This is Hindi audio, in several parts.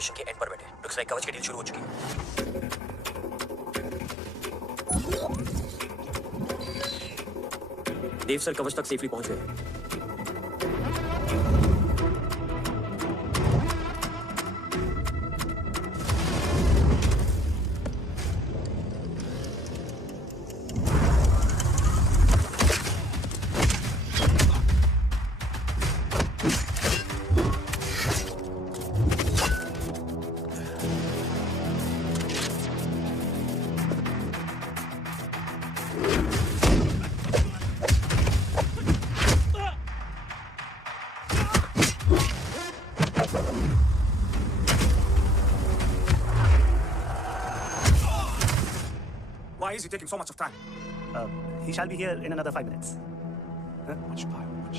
मिशन के एंड पर बैठे। लुक्स लाइक कवच की डील शुरू हो चुकी है। देव सर कवच तक सेफली पहुंच गए। Why is he taking so much of time? He shall be here in another 5 minutes. Much fire, much.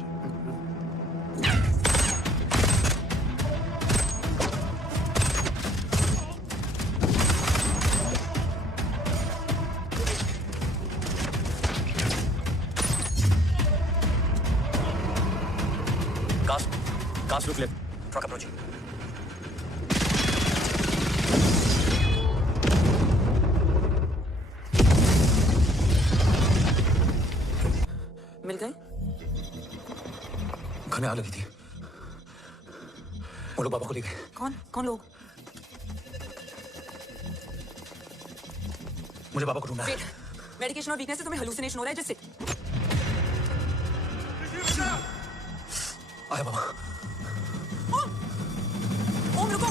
Cast look left. Truck approaching. मिल गए? घर में आग लगी थी। वो लोग बाबा को ले गए। कौन लोग? मुझे बाबा को ढूंढना है। मेडिकेशन और वीकनेस से तुम्हें हेलुसिनेशन हो रहा है जिससे। आया बाबा। ओम रुको।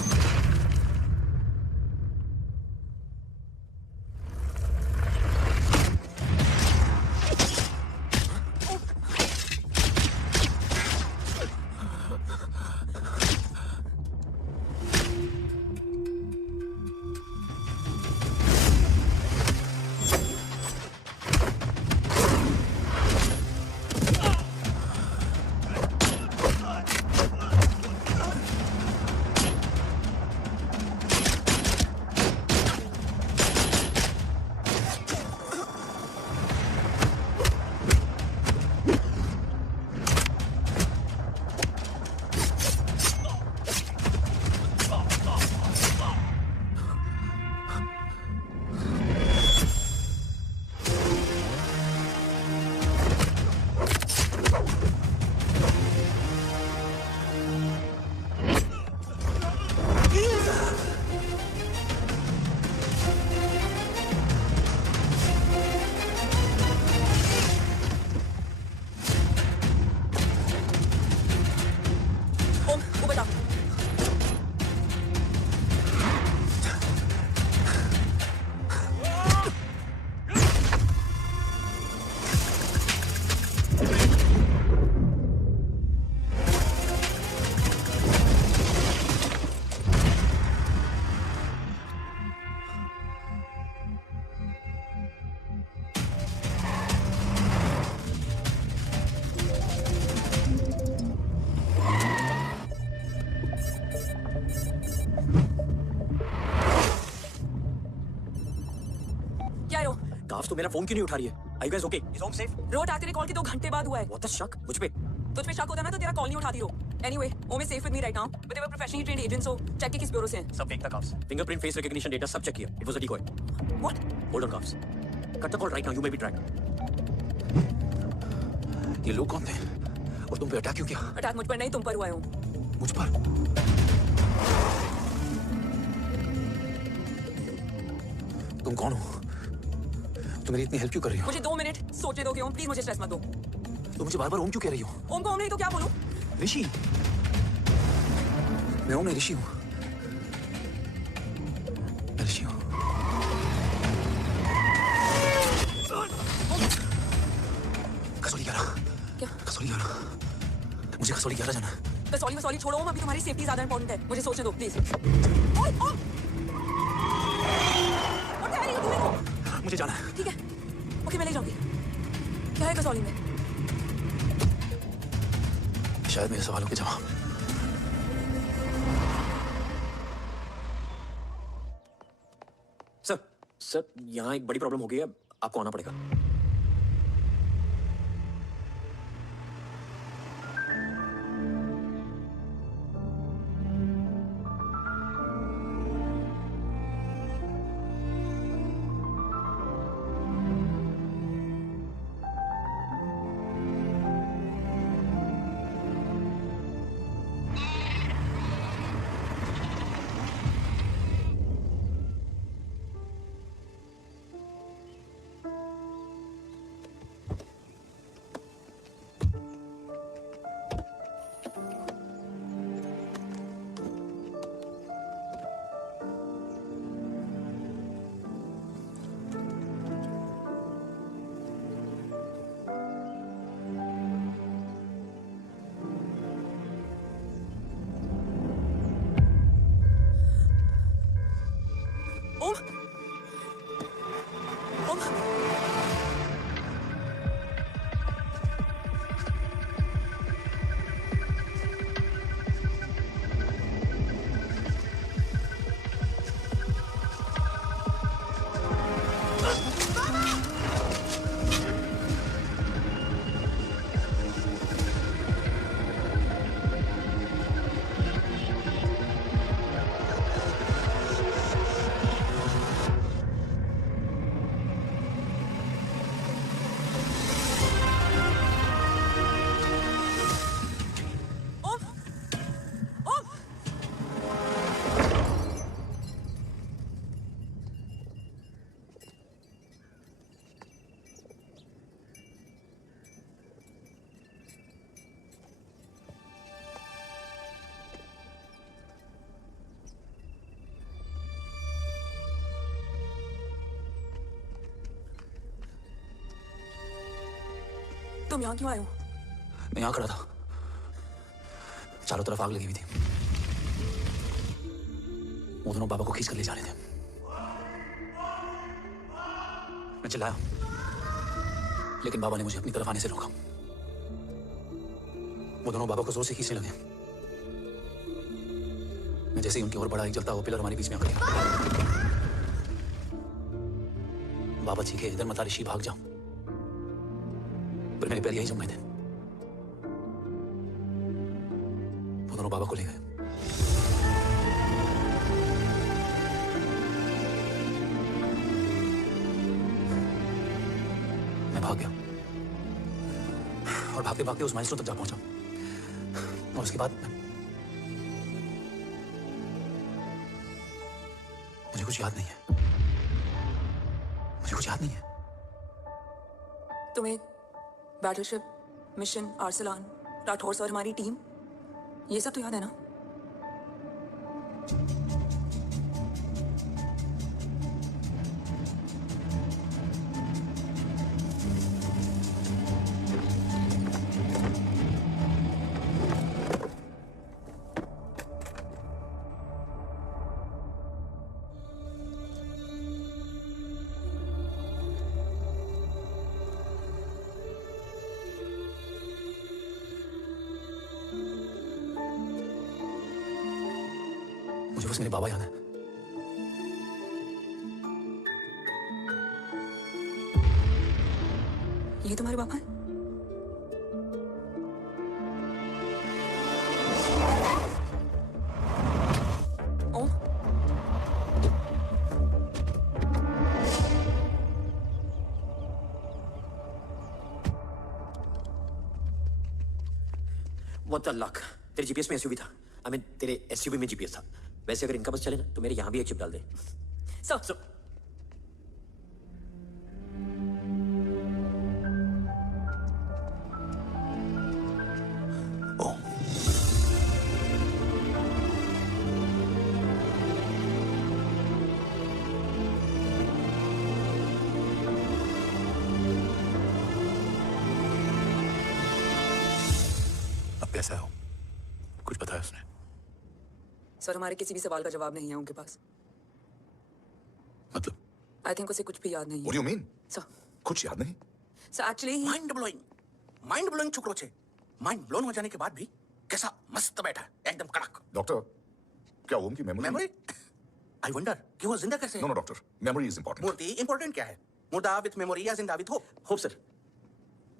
काफ्स तो मेरा फोन क्यों नहीं उठा रही है? Are you guys okay? Is home safe? Road आते कॉल के 2 घंटे बाद हुआ है। What the shock? मुझ पे? तुझ पे शक होता ना तो तेरा कॉल नहीं उठाती हो। Anyway, Om is safe with me right now. But they were professionally trained agents, so check किस ब्यूरो से हैं। सब फेक था carbs. Fingerprint, face recognition data सब चेक किया। It was a decoy. What? Hold on carbs. Cut the call right now. You may be tracked. ये लोग कौन थे? और तुम पे अटैक क्यों किया? अटैक मुझ पर नहीं तुम पर हुआ है ओम। मुझ पर? तुम कौन हो? तुम मेरी इतनी हेल्प क्यों कर रही हो? मुझे 2 मिनट सोचने दो कि ओम प्लीज मुझे स्ट्रेस मत दो। तुम मुझे बार-बार ओम क्यों कह रही हो? ओम को ओम नहीं तो क्या बोलूं? ऋषि। मैं ओम नहीं ऋषि हूँ। मैं ऋषि हूँ। कसौली 11। क्या? कसौली 11। मुझे कसौली 11 जाना है। कसौली छोड़ो ओम, अभी तुम्हारी सेफ्टी ज्यादा इंपॉर्टेंट है। मुझे सोचने दो प्लीज। ओए ओम! What the hell are you doing? मुझे जाना है। ठीक है। ओके मैं ले जाऊंगी। क्या है कसौली में? शायद मेरे सवालों के जवाब। सर यहाँ एक बड़ी प्रॉब्लम हो गई है, आपको आना पड़ेगा। तुम यहाँ क्यों आए हो? मैं यहाँ खड़ा था, चारों तरफ आग लगी हुई थी। वो दोनों बाबा को खींच कर ले जा रहे थे। मैं चिल्लाया, लेकिन बाबा ने मुझे अपनी तरफ आने से रोका। वो दोनों बाबा को जोर से खींचने लगे। मैं जैसे ही उनकी ओर बढ़ा, एक जलता हुआ पिलर हमारे बीच में आकर गिरा। बाबा चीखे, इधर मत आ ऋषि, भाग जा। पर मेरे पैर यही जम गए थे। वो दोनों बाबा को ले गए। मैं भाग गया और भागते भागते उस माइलस्टोन तक जा पहुंचा। और उसके बाद मुझे कुछ याद नहीं है। मुझे कुछ याद नहीं है। तुम्हें बैटलशिप, मिशन, आर्सलान, राठौर और हमारी टीम, ये सब तो याद है ना? मुझे बस मेरे बाबा याद है। ये तुम्हारे पापा हैं? ओम, What the luck? तेरे जीपीएस में एसयूवी था। आई मीन तेरे एसयूवी में जीपीएस था। वैसे अगर इनका बस चले ना तो मेरे यहाँ भी एक चिप डाल दे। सर, ओम, अब कैसा है? कुछ पता है उसने? सर, हमारे किसी भी सवाल का जवाब नहीं है उनके पास। मतलब? आई थिंक उसे कुछ भी याद नहीं What है। do you mean? सर, कुछ याद नहीं? एक्चुअली माइंड ब्लोइंग छोकरो छे। माइंड ब्लोन हो जाने के बाद भी कैसा मस्त बैठा है, एकदम कड़क। डॉक्टर, क्या ओम की मेमोरी आई वंडर कि वो जिंदा कैसे है? No doctor, memory is important. मूर्ति इंपॉर्टेंट क्या है? मुर्दा विथ मेमोरी या जिंदा with hope? Hope sir.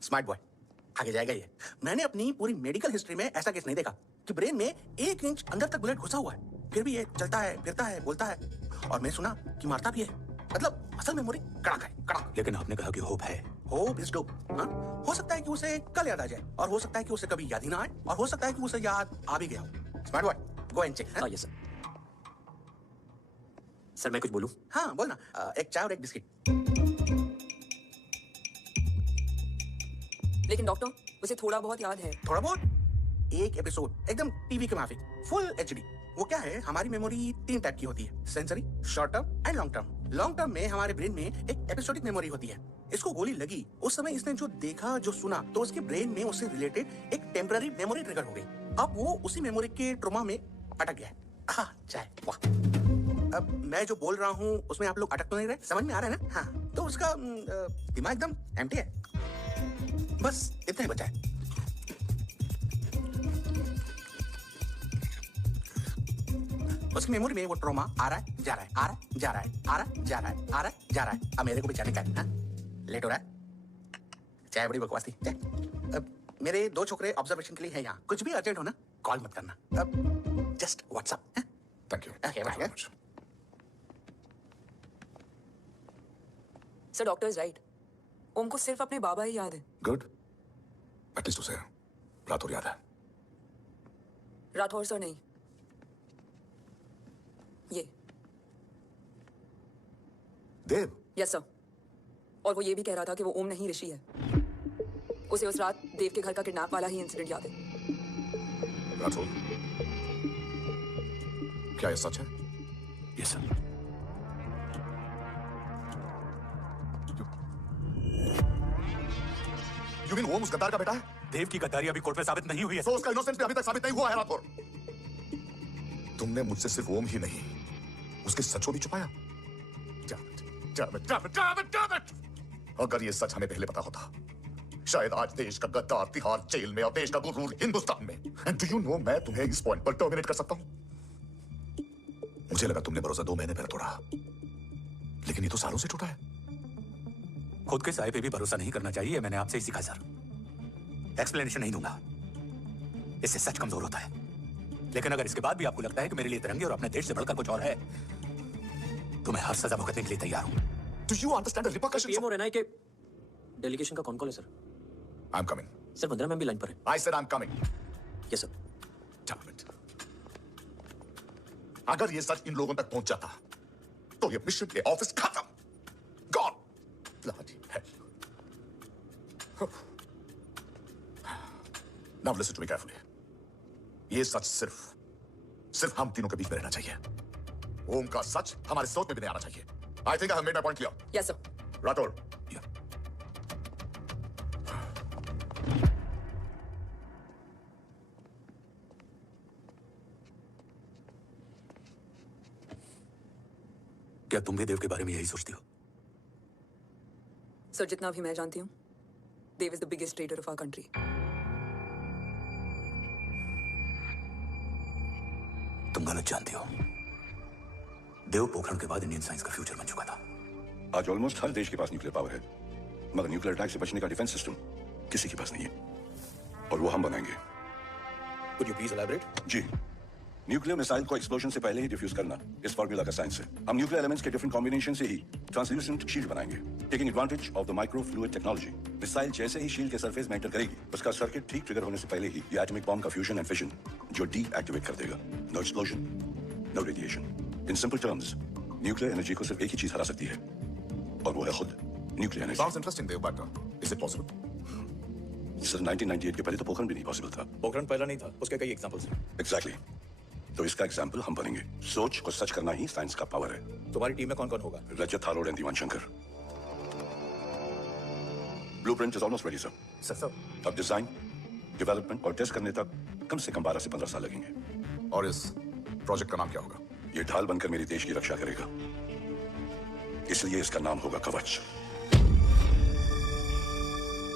Smart boy, आगे जाएगा ये। मैंने अपनी पूरी मेडिकल हिस्ट्री में ऐसा केस नहीं देखा कि ब्रेन में 1 इंच अंदर तक बुलेट घुसा हुआ है, फिर भी ये चलता है, फिरता है, बोलता है, और मैं सुना कि मारता भी है। मतलब असल मेमोरी कड़क है, कड़क। लेकिन आपने कहा कि होप है। Hope is dope. हो सकता है कि उसे कल याद आ जाए, और हो सकता है कि उसे कभी याद ही ना आए, और हो सकता है कि उसे याद आ भी गया हो। Smart boy, go and check. Yes sir. Sir मैं कुछ बोलूं? हाँ बोल ना। एक चाय और एक बिस्किट। लेकिन डॉक्टर, उसे थोड़ा बहुत याद है। थोड़ा बहुत? एक एपिसोड एकदम टीवी के माफिक, फुल एचडी। वो क्या है, हमारी मेमोरी 3 टाइप की होती है, sensory, short term and long term. Long term में हमारे ब्रेन में एक एपिसोडिक मेमोरी होती है। इसको गोली लगी उस समय इसने जो देखा, जो सुना, तो उसके ब्रेन में उससे रिलेटेड एक टेम्पररी मेमोरी ट्रिगर हो गई। अब वो उसी मेमोरी के ट्रॉमा में अटक गया है। चाय, वाह। अब मैं जो बोल रहा हूँ उसमें आप लोग अटक तो नहीं रहे? समझ में आ रहा है ना? हाँ, तो उसका दिमाग एकदम एम्प्टी है। बस इतना ही बचा है। उसकी मेमोरी में वो ट्रॉमा आ रहा है, जा रहा है, आ रहा है, जा रहा है, आ रहा है, जा रहा है, आ रहा है, जा रहा है। अब मेरे को भी जाने का है। लेट हो रहा है। चाय बड़ी बकवास थी। अब मेरे 2 छोकरे ऑब्जर्वेशन के लिए हैं यहाँ। कुछ भी अर्जेंट हो ना, कॉल मत करना। अब just WhatsApp. Thank you. Okay, bye. Sir, doctor is right. Om को सिर्फ अपने बाबा ही याद है। गुड, एटलीस्ट उसे रातों याद है। राठौर सर नहीं, ये। देव। Yes sir. और वो ये भी कह रहा था कि वो ओम नहीं, ऋषि है। उसे उस रात देव के घर का किडनैप वाला ही इंसिडेंट याद है। राठौर, क्या ये सच है? Yes sir. You mean ओम उस गद्दार का बेटा है? देव की गद्दारी अभी कोर्ट में साबित नहीं हुई है। तो उसका इनोसेंस भी अभी तक साबित नहीं हुआ है राठौर। तुमने मुझसे सिर्फ ओम ही नहीं, उसके सच को भी छुपाया। Damn it! अगर ये सच हमें पहले पता होता, शायद आज देश का गद्दार तिहाड़ जेल में और देश का गुरूर हिंदुस्तान में। एंड डू यू नो, मैं तुम्हें इस पॉइंट पर टर्मिनेट कर सकता हूं। मुझे लगा तुमने भरोसा 2 महीने पहले तोड़ा, लेकिन ये तो सालों से टूटा है। खुद के साए पे भी भरोसा नहीं करना चाहिए, मैंने आपसे ही सीखा सर। एक्सप्लेनेशन नहीं दूंगा, इससे सच कमजोर होता है। लेकिन अगर इसके बाद भी आपको लगता है कि मेरे लिए तिरंगे और अपने देश से बढ़कर कुछ और है, तो मैं हर सजा भुगतने के लिए तैयार हूं। Do you understand the repercussions? PM और एनआई के डेलीगेशन का कौन कॉल है sir? I'm coming. Sir Vandana ma'am भी लाइन पर है। I said I'm coming. Yes sir. Damn it. अगर ये सच इन लोगों तक पहुंच जाता, तो ये मिशन के ऑफिस खत्म। Gone. Bloody hell. Now listen to me carefully. ये सच सिर्फ हम तीनों के बीच में रहना चाहिए। ओम का सच हमारे सोच में भी नहीं आना चाहिए। I think I have made my point clear. Yes, sir. Rathore, Yeah. क्या तुम भी देव के बारे में यही सोचती हो? सर, जितना भी मैं जानती हूँ, Dev is the biggest trader of our country. तुम गलत जानती हो। देव पोखरण के बाद इंडियन साइंस का फ्यूचर बन चुका था। आज ऑलमोस्ट हर देश के पास न्यूक्लियर पावर है, मगर न्यूक्लियर अटैक से बचने का डिफेंस सिस्टम किसी के पास नहीं है, और वो हम बनाएंगे। Could you please elaborate? जी, न्यूक्लियर मिसाइल को एक्सप्लोजन से पहले ही डिफ्यूज करना इस फॉर्मूला का साइंस है। हम न्यूक्लियर एलिमेंट्स के डिफरेंट कॉम्बिनेशन से ही ट्रांसल्यूसेंट शील्ड बनाएंगे, taking advantage of the micro fluid technology. Missile जैसे ही शील्ड के सरफेस में एंटर करेगी, उसका सर्किट ठीक ट्रिगर होने से पहले ही ये एटॉमिक बॉम्ब का फ्यूजन एंड फिशन जो डीएक्टिवेट कर देगा। No explosion, no radiation. In simple terms, nuclear energy को सिर्फ एक ही चीज हरा सकती है, और वो है खुद nuclear energy. Sounds interesting, Dev, but is it possible? Sir 1998 के पहले तो पोखरण भी नहीं पॉसिबल था। पोखरण पहला नहीं था, उसके कई एग्जांपल्स हैं। एग्जैक्टली। तो इसका एग्जाम्पल हम बनेंगे। सोच को सच करना ही साइंस का पावर है। तुम्हारी टीम में कौन कौन होगा? Rajat Tharod and Diwan Shankar. Blueprint is almost ready sir. Sir, अब डिजाइन, डेवलपमेंट और टेस्ट करने तक कम से कम 12 से 15 साल लगेंगे। और इस प्रोजेक्ट का नाम क्या होगा? ये ढाल बनकर मेरे देश की रक्षा करेगा, इसलिए इसका नाम होगा कवच।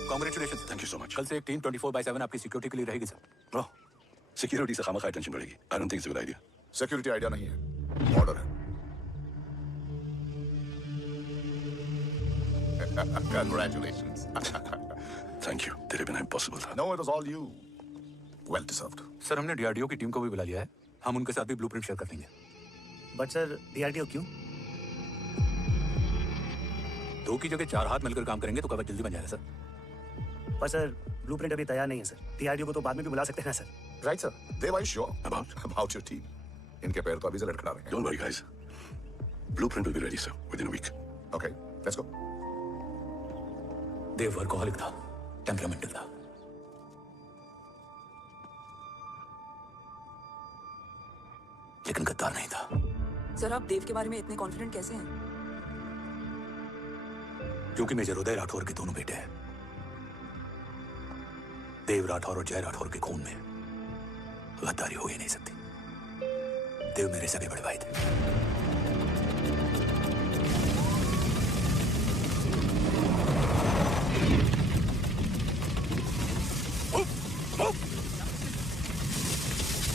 Congratulation. Thank you so much. कल से एक टीम 24/7 आपकी सिक्योरिटी के लिए रहेगी सर। ओह, सिक्योरिटी से खामखा टेंशन बढ़ेगी। I don't think it's a good idea. Security idea नहीं है, ऑर्डर है। Congratulations. थैंक यू, तेरे बिना इम्पॉसिबल था। No, it was all you. Well deserved. Sir, हमने डीआरडीओ की टीम को भी बुला लिया है, हम उनके साथ भी ब्लूप्रिंट शेयर कर देंगे। बट सर, डीआरडीओ क्यों? 2 की जगह 4 हाथ मिलकर काम करेंगे तो कवच जल्दी बन जाएगा सर। पर सर, ब्लूप्रिंट अभी तैयार नहीं है सर। डीआरडीओ को तो बाद में भी बुला सकते हैं ना sir. Right, sir. Dev, are you sure About? about your team? इनके पैर तो अभी से लटखड़ा रहे हैं। Don't worry guys. Blueprint will be ready sir within a week. Okay, let's go. Dev workaholic था, टेम्परामेंटल था। लेकिन गद्दार नहीं था। सर, आप देव के बारे में इतने कॉन्फिडेंट कैसे हैं? क्योंकि मेजर उदय राठौर के दोनों बेटे हैं। देव राठौर और जय राठौर के खून में गद्दारी हो ही नहीं सकती। देव मेरे सगे बड़े भाई थे।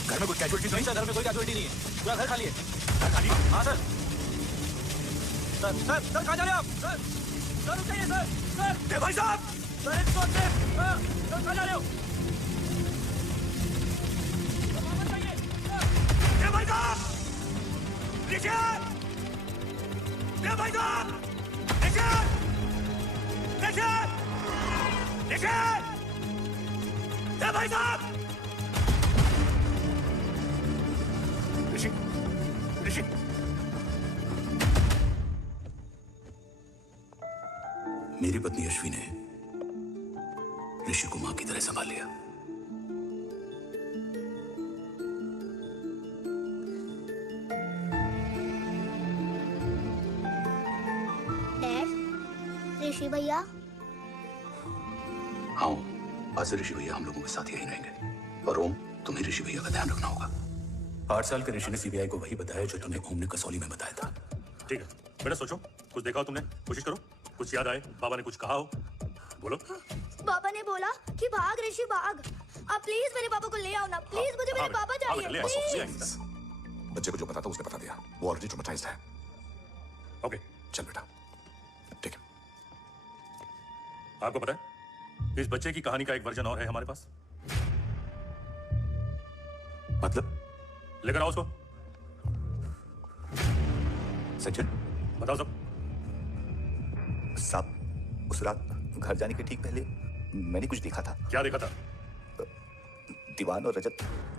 घर में कुछ कैजुअलिटी नहीं? सर, घर में कोई कैजुअलिटी नहीं है, पूरा घर खाली है। घर खाली? हाँ सर। सर कहाँ जा रहे हैं आप? सर रुकिए सर। देव भाई साहब, सर एक सर कहाँ जा रहे हो? देव भाई साहब, देखिए। देव भाई साहब, देखिए। देव भाई साहब। ऋषि, मेरी पत्नी अश्वी ने ऋषि को मां की तरह संभाल लिया। डैड, ऋषि भैया। हाँ, आज से ऋषि भैया हम लोगों के साथ यहीं रहेंगे और ओम तुम्हें ऋषि भैया का ध्यान रखना होगा। 8 साल के ऋषि ने सीबीआई को वही बताया जो तुम्हें ओम ने कसौली में बताया था। ठीक है बेटा, सोचो, कुछ देखा हो तुमने, कोशिश करो, कुछ याद आए, बाबा ने कुछ कहा हो, बोलो। पापा ने बोला कि भाग ऋषि भाग। आप प्लीज मेरे पापा को ले आओ ना, प्लीज मुझे मेरे पापा चाहिए प्लीज। बच्चे को जो पता था उसने बता दिया, वो ऑलरेडी ट्रॉमेटाइज्ड है। ओके चल बेटा, ठीक है। आपको पता है इस बच्चे की कहानी का एक वर्जन और है हमारे पास। मतलब? लेकर आओ उसको। सचिन बताओ सब। साहब, उस रात घर जाने के ठीक पहले मैंने कुछ देखा था। क्या देखा था? दीवान और रजत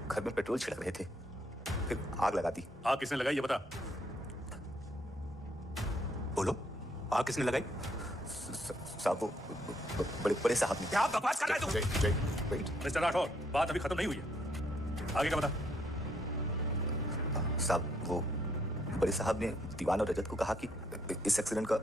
घर में पेट्रोल छिड़क रहे थे, फिर आग लगा दी। आग किसने लगाई ये बता। बोलो, आग किसने लगाई? साहब वो बड़े बड़े साहब ने। क्या बकवास कर रहा है तू? जय, वेट। मिस्टर राठौर, बात अभी खत्म नहीं हुई है, आगे का बता। साहब वो बड़े साहब ने दीवान और रजत को कहा कि इस एक्सीडेंट का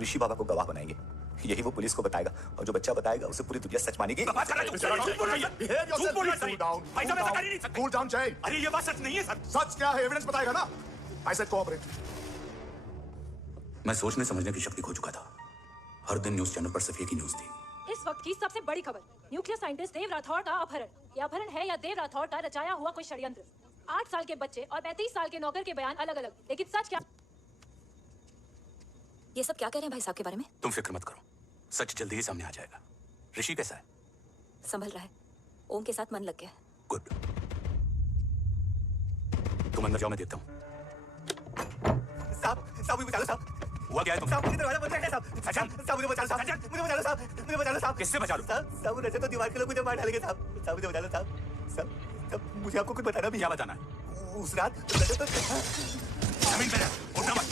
ऋषि बाबा को गवाह बनाएंगे। यही वो पुलिस को बताएगा और जो बच्चा बताएगा उसे पूरी दुनिया सच मानेगी। बकवास कर रहा है तू? झूठ बोल रही है। झूठ बोल रहा है सही। भाई साहब ऐसा कर ही नहीं सकते। कूल डाउन जय। अरे ये बात सच नहीं है सर। सच क्या है, एविडेंस बताएगा ना। I said cooperate. मैं सोचने समझने की शक्ति खो चुका था। हर दिन न्यूज चैनल पर सिर्फ एक ही न्यूज थी। इस वक्त की सबसे बड़ी खबर, न्यूक्लियर साइंटिस्ट देव राठौर का अपहरण। यह अपहरण है या देव राठौर का रचाया हुआ कोई षड्यंत्र। 8 साल के बच्चे और 35 साल के नौकर के बयान अलग अलग, लेकिन सच क्या? ये सब क्या कह रहे हैं भाई साहब के बारे में? तुम फिक्र मत करो, सच जल्दी ही सामने आ जाएगा। ऋषि कैसा है? संभल रहा है, ओम के साथ मन लग गया है। गुड। तुम अंदर जाओ, मैं देखता हूँ। साहब मुझे बचा लो साहब। हुआ क्या है तुम? साहब मुझे दरवाजा बंद है साहब। साहब मुझे बचा लो साहब। मुझे बचा लो साहब। मुझे बचा लो साहब। किससे बचा लो? साहब रजत तो दीवार के लोग मुझे मार डालेंगे साहब। साहब मुझे बचा लो साहब। साहब मुझे आपको कुछ बताना भी। क्या बताना है? उस रात रजत तो जमीन पे रह, उठना मत।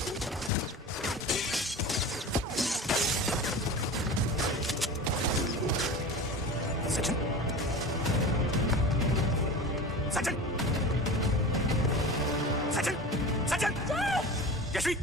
सचिन, सचिन, सचिन, सचिन, यशवी,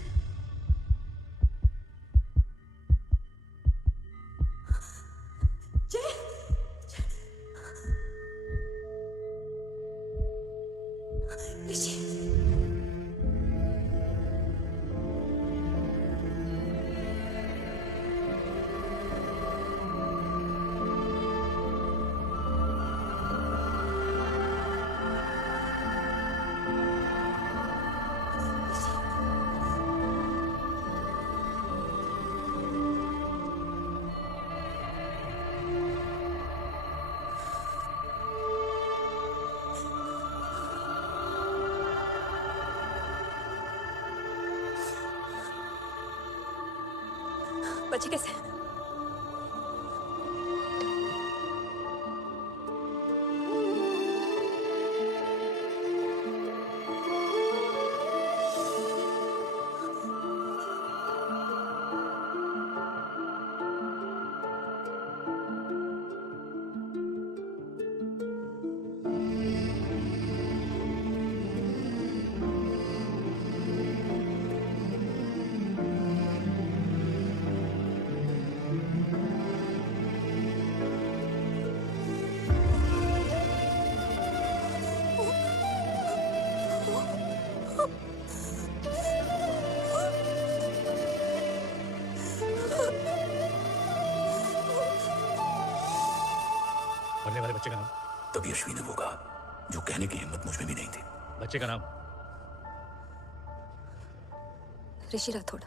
बच्चे कैसे? मरने वाले बच्चे का नाम? तब यशवी ने वो कहा जो कहने की हिम्मत मुझ में भी नहीं थी। बच्चे का नाम? ऋषि राठौड़।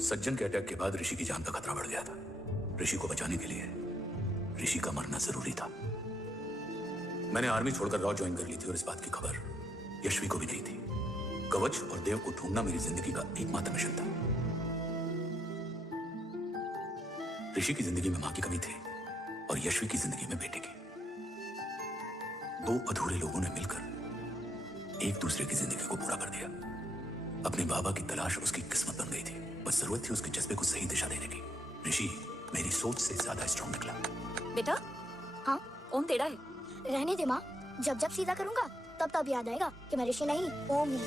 सज्जन के अटैक के बाद ऋषि की जान का खतरा बढ़ गया था। ऋषि को बचाने के लिए ऋषि का मरना जरूरी था। मैंने आर्मी छोड़कर रॉ ज्वाइन कर ली थी और इस बात की खबर यशवी को भी नहीं थी। कवच और देव को ढूंढना मेरी जिंदगी का एकमात्र मिशन था। ऋषि की जिंदगी में मां की कमी थी और यशवी की जिंदगी में बेटे की। 2 अधूरे लोगों ने मिलकर एक दूसरे की जिंदगी को पूरा कर दिया। अपने बाबा की तलाश उसकी किस्मत बन गई थी, बस जरूरत थी उसके जज्बे को सही दिशा देने की। ऋषि मेरी सोच से ज्यादा स्ट्रॉन्ग निकला। बेटा, हाँ, ओम तेरा है। रहने दे माँ, जब जब सीधा करूंगा तब तब याद आएगा कि मैं ऋषि नहीं ओम हूँ।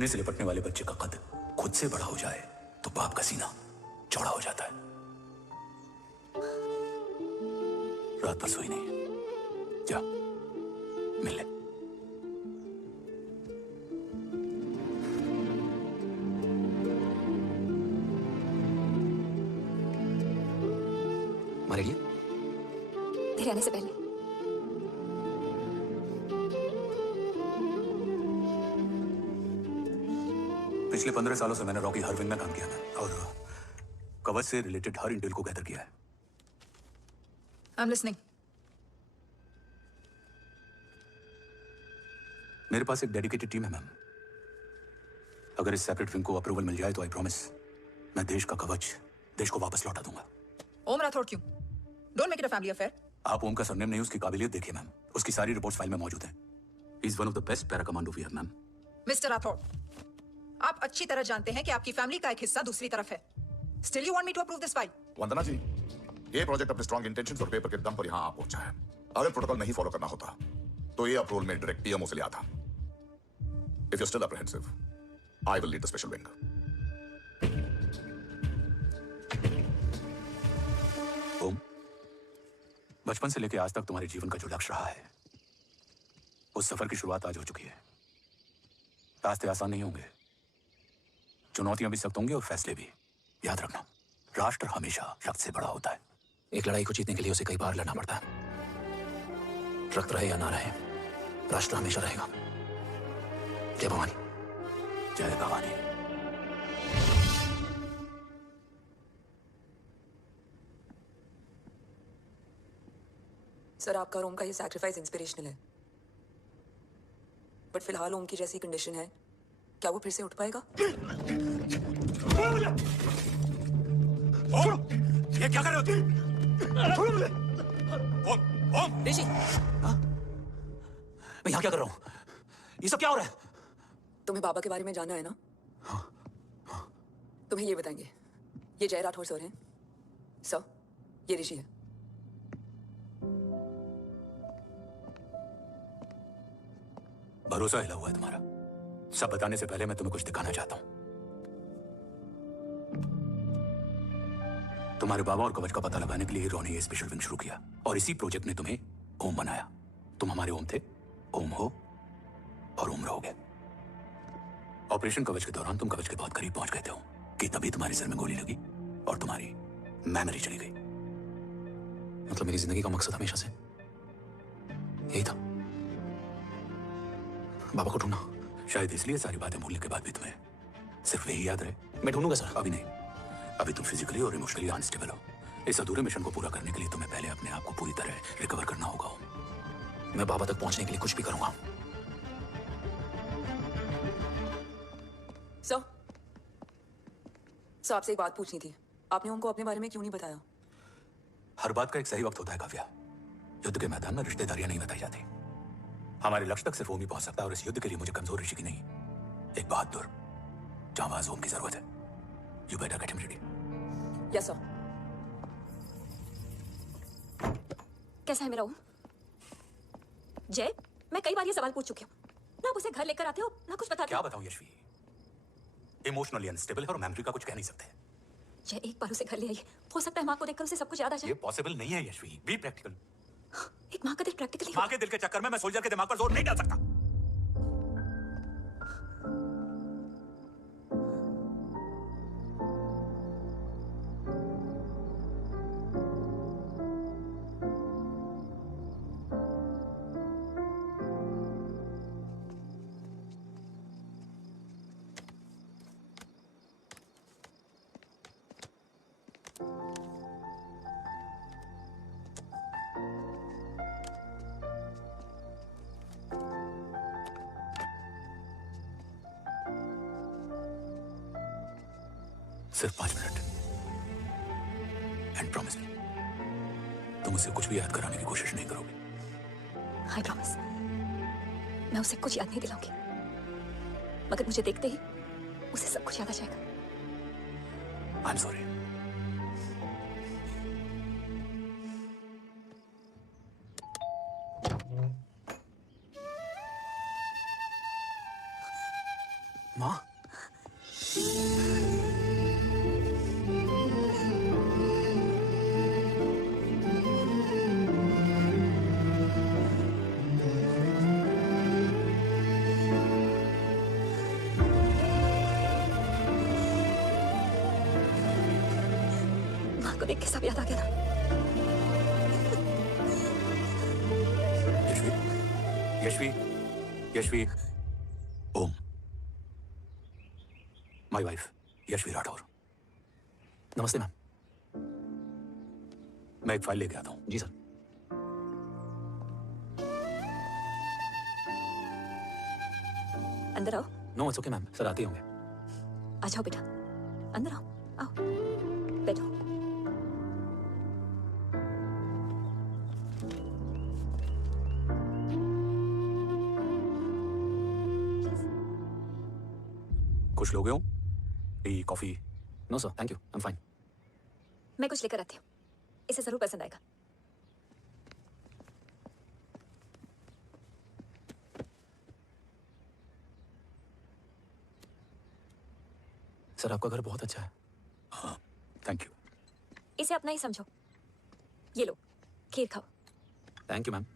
अपने से लिपटने वाले बच्चे का कद खुद से बड़ा हो जाए तो बाप का सीना चौड़ा हो जाता है। रात भर सोई नहीं, जा मिल ले। हमारे लिए मेरे आने से पहले पिछले 15 सालों से मैंने रॉकी हर विंग में काम किया है और कवच से रिलेटेड हर इंटेल को गैदर किया है। I'm listening. मेरे पास एक डेडिकेटेड टीम है मैम। अगर इस सेपरेट विंग को अप्रूवल मिल जाए तो आई प्रॉमिस मैं देश का कवच देश को वापस लौटा दूंगा। ओम राठौड़ क्यों? Don't make it a family affair. आप ओम का सरनेम नहीं, उसकी काबिलियत देखिए मैम। उसकी सारी रिपोर्ट्स फाइल में मौजूद हैं। He is one of the best para commando we have ma'am. Mr Rathore, आप अच्छी तरह जानते हैं कि आपकी फैमिली का एक हिस्सा दूसरी तरफ है। Still you want me to approve this file? वंदना जी, ये प्रोजेक्ट अपने स्ट्रॉन्ग इंटेंशंस और पेपर के दम पर यहाँ आ पहुंचा है। अगर प्रोटोकॉल नहीं फॉलो करना होता तो ये अप्रूवल में डायरेक्ट पीएमओ से लिया था। If you still apprehensive, I will lead the special wing. Om, बचपन से लेकर आज तक तुम्हारे जीवन का जो लक्ष्य रहा है, उस सफर की शुरुआत आज हो चुकी है। रास्ते आसान नहीं होंगे, चुनौतियां भी सख्त होंगी और फैसले भी। याद रखना, राष्ट्र हमेशा रक्त से बड़ा होता है। एक लड़ाई को जीतने के लिए उसे कई बार लड़ना पड़ता है। रक्त रहे या ना रहे, राष्ट्र हमेशा रहेगा। जय भवानी। जय भवानी। सर, आपका और ओम का ये सैक्रिफाइस इंस्पिरेशनल है, बट फिलहाल ओम की जैसी कंडीशन है, क्या वो फिर से उठ पाएगा? ओम, ये क्या कर रहे हो तुम? ओम, ऋषि, मैं यहाँ क्या कर रहा हूँ? ये सब क्या हो रहा है? तुम्हें बाबा के बारे में जानना है ना? तुम्हें ये बताएंगे। ये जय राठौर सर हैं। सर, ये ऋषि है। भरोसा हिला हुआ है तुम्हारा। सब बताने से पहले मैं तुम्हें कुछ दिखाना चाहता हूं। तुम्हारे बाबा और कवच का पता लगाने के लिए हीरो ने ये स्पेशल विंग शुरू किया और इसी प्रोजेक्ट ने तुम्हें ओम बनाया। तुम हमारे ओम थे, ओम हो और ओम रहोगे। ऑपरेशन कवच के दौरान तुम कवच के बहुत करीब पहुंच गए थे कि तभी तुम्हारे सिर में गोली लगी और तुम्हारी मेमोरी चली गई। मतलब मेरी जिंदगी का मकसद हमेशा से यही था, बाबा को ढूंढना। शायद इसलिए सारी बातें भूलने के बाद भी तुम्हें सिर्फ यही याद रहे। मैं ढूंढूंगा सर। अभी नहीं, अभी तुम फिजिकली और इमोशनली अनस्टेबल हो। इस अधूरे मिशन को पूरा करने के लिए तुम्हें पहले अपने आप को पूरी तरह रिकवर करना होगा। मैं बाबा तक पहुंचने के लिए कुछ भी करूंगा। सर, आपसे एक बात पूछनी थी। आपने उनको अपने बारे में क्यों नहीं बताया? हर बात का एक सही वक्त होता है काव्या। युद्ध के मैदान में रिश्तेदारियां नहीं बताई जाती। हमारे लक्ष्य तक सिर्फ ओम ही पहुंच सकता है और इस युद्ध के लिए मुझे कमजोर ऋषि की नहीं, एक बहादुर जांबाज ओम की जरूरत है। You better get him ready. Yes sir. कैसा है मेरा ओम? जय, मैं कई बार ये सवाल पूछ चुकी हूँ। ना आप उसे घर लेकर आते हो, ना कुछ बताते क्या हो। बताऊं यशवी, इमोशनली अनस्टेबल है और मेमोरी का कुछ कह नहीं सकते। जय, एक बार उसे घर ले आइए। हो सकता है माँ को देखकर उसे सब कुछ याद आ जाए। ये पॉसिबल नहीं है यशवी। Be practical. एक माँ का दिल प्रैक्टिकली। माँ के दिल के चक्कर में मैं सोल्जर के दिमाग पर जोर नहीं डाल सकता। सिर्फ 5 मिनट एंड प्रॉमिस मी, तुम उसे कुछ भी याद कराने की कोशिश नहीं करोगे। आई प्रॉमिस, मैं उसे कुछ याद नहीं दिलाऊंगी, मगर मुझे देखते ही उसे सब कुछ याद आ जाएगा। I am sorry. माँ, को देख के सब याद आ गया था। Yashvi, Yashvi, Yashvi, Om, my wife Yashvi Rathore. नमस्ते मैम। मैं एक फाइल लेके आता हूँ। जी सर। अंदर आओ। No it's okay ma'am, sir आते ही होंगे। आ जाओ बेटा, अंदर आओ, आओ, बैठो। कुछ लोगे हो? Tea, coffee? No sir, thank you, I am fine. मैं कुछ लेकर आती हूँ, इसे जरूर पसंद आएगा। सर आपका घर बहुत अच्छा है। हाँ, थैंक यू। इसे अपना ही समझो। ये लो, खीर खाओ। Thank you ma'am.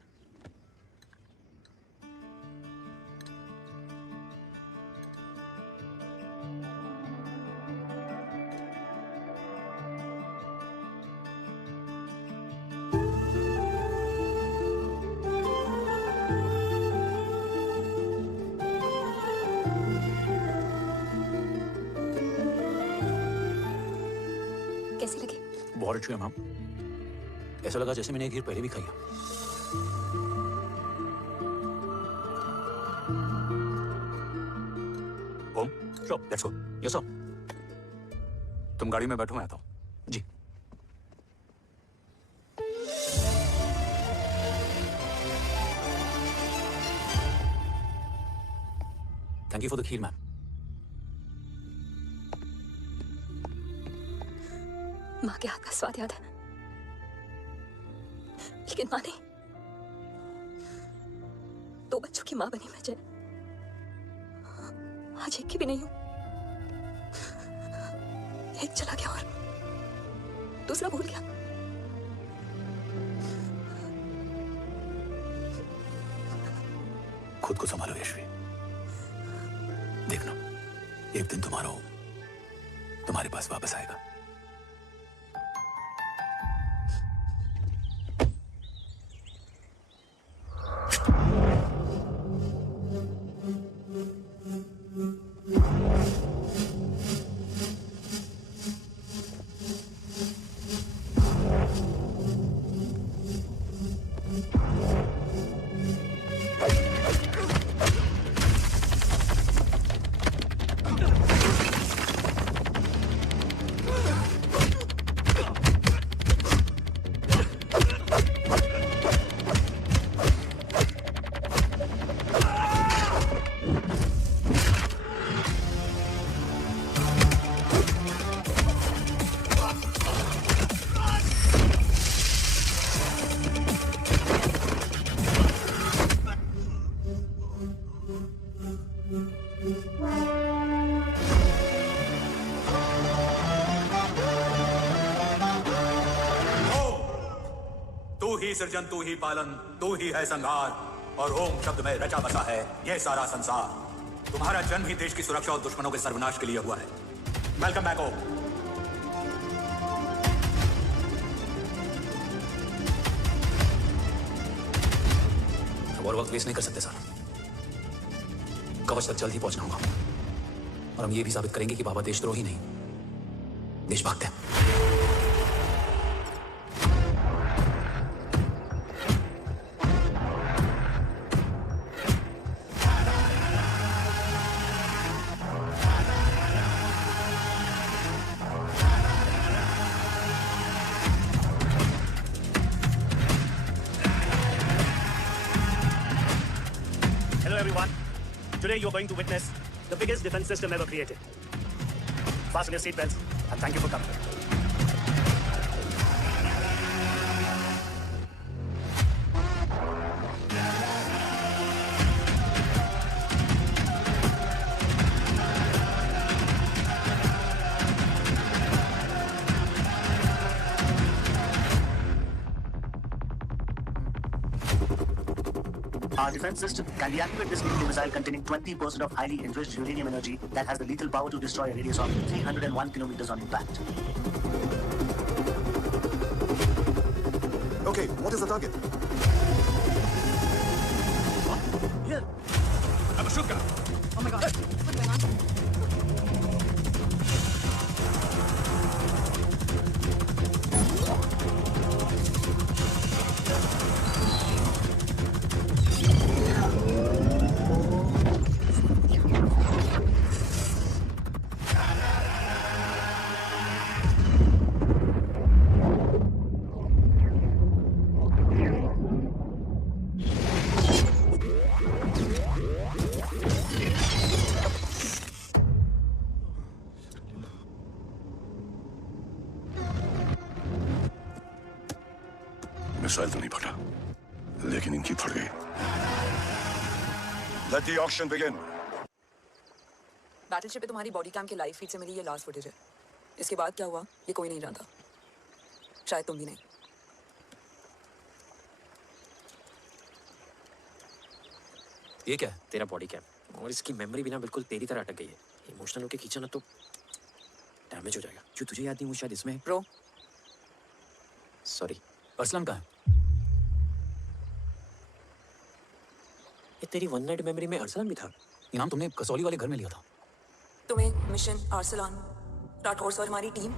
कैसी लगी? बहुत अच्छी है मैम। ऐसा लगा जैसे मैंने एक खीर पहले भी खाई है। ओम, चलो, लेट्स गो। Yes sir. तुम गाड़ी में बैठो, मैं आता हूँ। जी। Thank you for the kheer ma'am. माँ के हाथ का स्वाद याद है, लेकिन माँ नहीं। 2 बच्चों की माँ बनी मैं जय, आज एक की भी नहीं हूं। एक चला गया और दूसरा भूल गया। खुद को संभालो यशवी। देखना, एक दिन तुम्हारा ओम तुम्हारे पास वापस आएगा। सृजन तू ही पालन, तू ही है संहार, और ओम शब्द में रचा बसा है यह सारा संसार। तुम्हारा जन्म ही देश की सुरक्षा और दुश्मनों के सर्वनाश के लिए हुआ है। वेलकम बैक ओम। और वक्त वेस्ट नहीं कर सकते सर। कवच तक जल्द ही पहुंचना होगा, और हम ये भी साबित करेंगे कि बाबा देशद्रोही नहीं, देशभक्त हैं। Today you are going to witness the biggest defense system ever created. Fasten your seatbelts and thank you for coming. Our defense system can deactivate this nuclear missile containing 20% of highly enriched uranium energy that has the lethal power to destroy a radius of 301 kilometers on impact. Okay, what is the target? Here. I'm a shooter. Oh my God. What's going on? Missile तो नहीं फटा, लेकिन इनकी फट गई। Let the auction begin. Battleship पे तुम्हारी बॉडी कैम के लाइव फीड से मिली ये लास्ट फुटेज है। इसके बाद क्या हुआ ये कोई नहीं जानता, शायद तुम भी नहीं। ये क्या है? तेरा बॉडी कैम और इसकी मेमोरी भी ना बिल्कुल तेरी तरह अटक गई है। इमोशनल होके खींचा ना तो डैमेज हो जाएगा। जो तुझे याद नहीं वो शायद इसमें। Bro sorry. अरसलान कहाँ है? ये तेरी वन नाइट मेमोरी में अरसलान भी था। इनाम तुमने कसौली वाले घर में लिया था। तुम्हें मिशन आर्सलान राठौर और हमारी टीम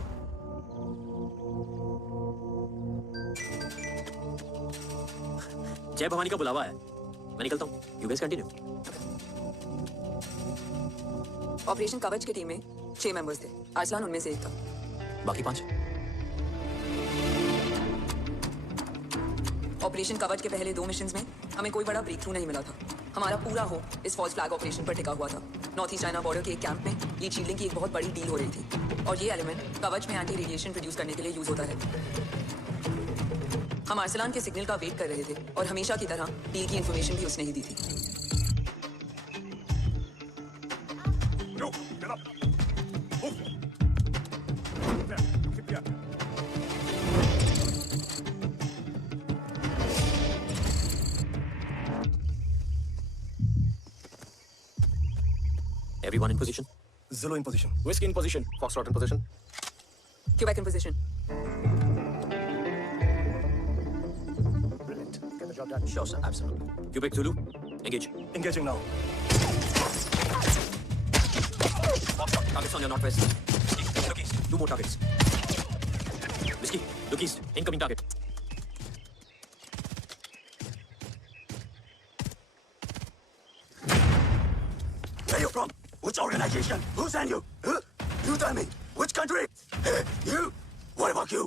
जय भवानी का बुलावा है। मैं निकलता हूँ। You guys continue. ऑपरेशन कवच की टीम में 6 मेंबर्स थे, आर्सलान उनमें से एक था। बाकी 5? ऑपरेशन कवच के पहले 2 मिशंस में हमें कोई बड़ा ब्रेक थ्रू नहीं मिला था। हमारा पूरा होप इस फॉल्स फ्लैग ऑपरेशन पर टिका हुआ था। नॉर्थ ईस्ट चाइना बॉर्डर के एक कैंप में ये शील्डिंग की एक बहुत बड़ी डील हो रही थी और ये एलिमेंट कवच में एंटी रेडिएशन प्रोड्यूस करने के लिए यूज होता है। हम आर्सलान के सिग्नल का वेट कर रहे थे और हमेशा की तरह डील की इंफॉर्मेशन भी उसने ही दी थी। Everyone in position. Zulu in position. Whiskey in position. Foxtrot in position. Quebec in position. Brilliant. Get the job done. Sure, sir. Absolutely. Quebec Zulu, engage. Engaging now. Targets on your northwest. Look east. 2 more targets. Whiskey, look east. Incoming target. Where are you from? Which organization? Who sent you? Huh? You tell me. Which country? Hey, you? What about you?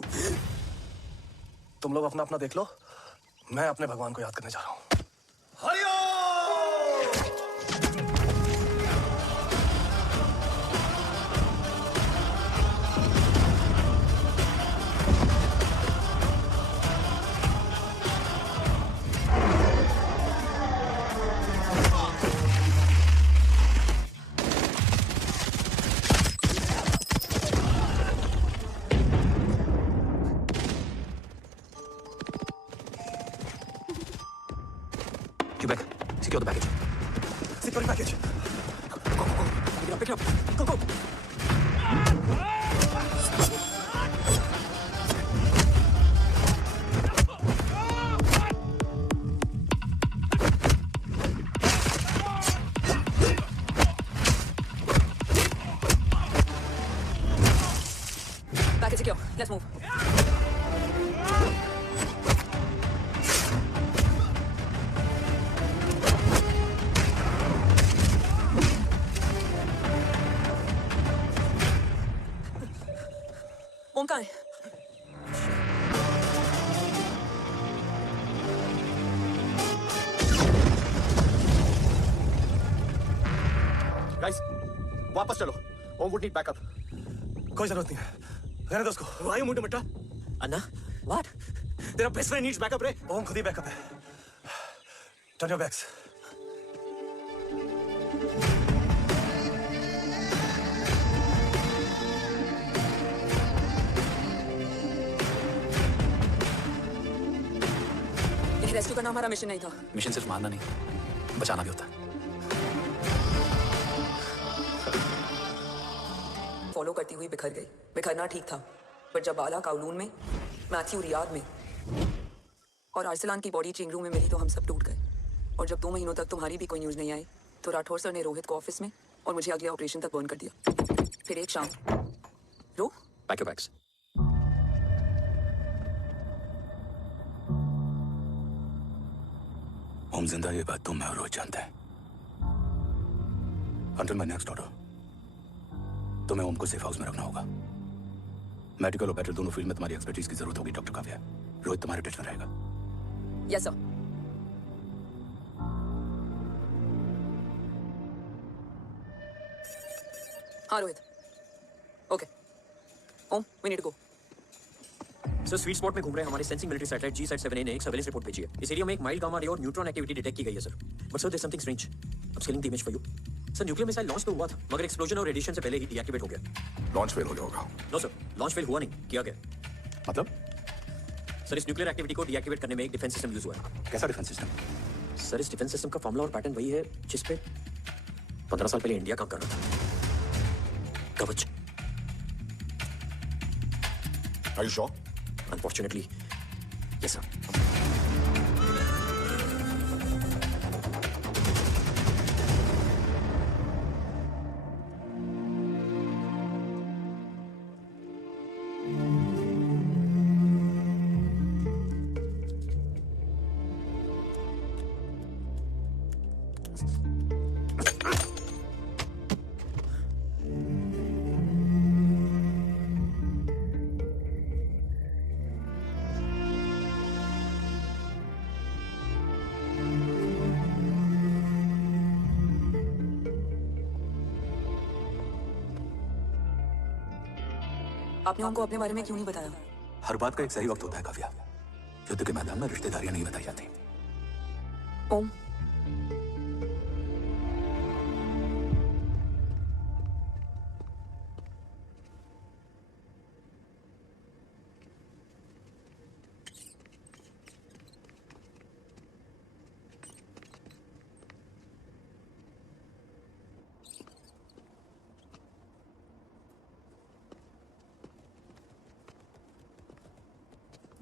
तुम लोग अपना अपना देख लो। मैं अपने भगवान को याद करने जा रहा हूँ। Hariom! Quebec, secure the package. Secure the package. Pick it up. Go, go. Package secure. Let's move. ओम कहाँ है? Guys, वापस चलो। ओम वुड नीड बैकअप। कोई जरूरत नहीं है। रहने दो उसको। Why you moved to Mata? Anna, what? तेरा बेस्ट फ्रेंड नीड्स बैकअप रे। ओम खुद ही बैकअप है। Turn your backs. रेस्क्यू करना हमारा मिशन नहीं था। मिशन सिर्फ मारना नहीं, बचाना भी होता है। फॉलो करती हुई बिखर गई। बिखरना ठीक था, पर जब आला काउलून में, मैथ्यू रियाद में, और आर्सलान की बॉडी चेंज रूम में मिली तो हम सब टूट गए। और जब 2 महीनों तक तुम्हारी भी कोई न्यूज़ नहीं आई तो राठौर सर ने रोहित को ऑफिस में और मुझे अगले ऑपरेशन तक बर्न कर दिया। फिर एक शाम रो पैक योर बैग्स। ओम जिंदा, ये बात तुम मैं और रोहित जानते हैं। अंटिल माय नेक्स्ट ऑर्डर तुम्हें ओम को सेफ हाउस में रखना होगा। मेडिकल और बैटल दोनों फील्ड में तुम्हारी एक्सपर्टीज की जरूरत होगी डॉक्टर काव्या। रोहित तुम्हारे टच में रहेगा। Yes sir. हाँ Rohit. Okay Om we need to go. Sir sweet spot में घूम रहे हमारे सेंसिंग मिलिट्री सैटेलाइट G-7A ने एक सर्वेलेंस रिपोर्ट भेजी है। इस एरिया में एक माइल्ड गामा रे और न्यूट्रॉन एक्टिविटी डिटेक्ट की गई है sir. But sir there something strange. I am scaling the image for you. Sir nuclear missile launch तो हुआ था मगर एक्सप्लोजन और रेडिएशन से पहले ही डीएक्टिवेट हो गया। लॉन्च फेल हो गया होगा। नो सर, लॉन्च फेल हुआ नहीं, किया गया। मतलब? सर इस न्यूक्लियर एक्टिविटी को डीएक्टिवेट करने में एक डिफेंस सिस्टम यूज हुआ है। कैसा डिफेंस सिस्टम? सर इस डिफेंस सिस्टम का फॉर्मूला और पैटर्न वही है जिस पे 15 साल पहले इंडिया काम कर रहा था। कवच। Are you sure? Unfortunately, yes sir. आपने हमको अपने बारे में क्यों नहीं बताया? हर बात का एक सही वक्त होता है काव्या। युद्ध के मैदान में रिश्तेदारियां नहीं बताई जाती। ओम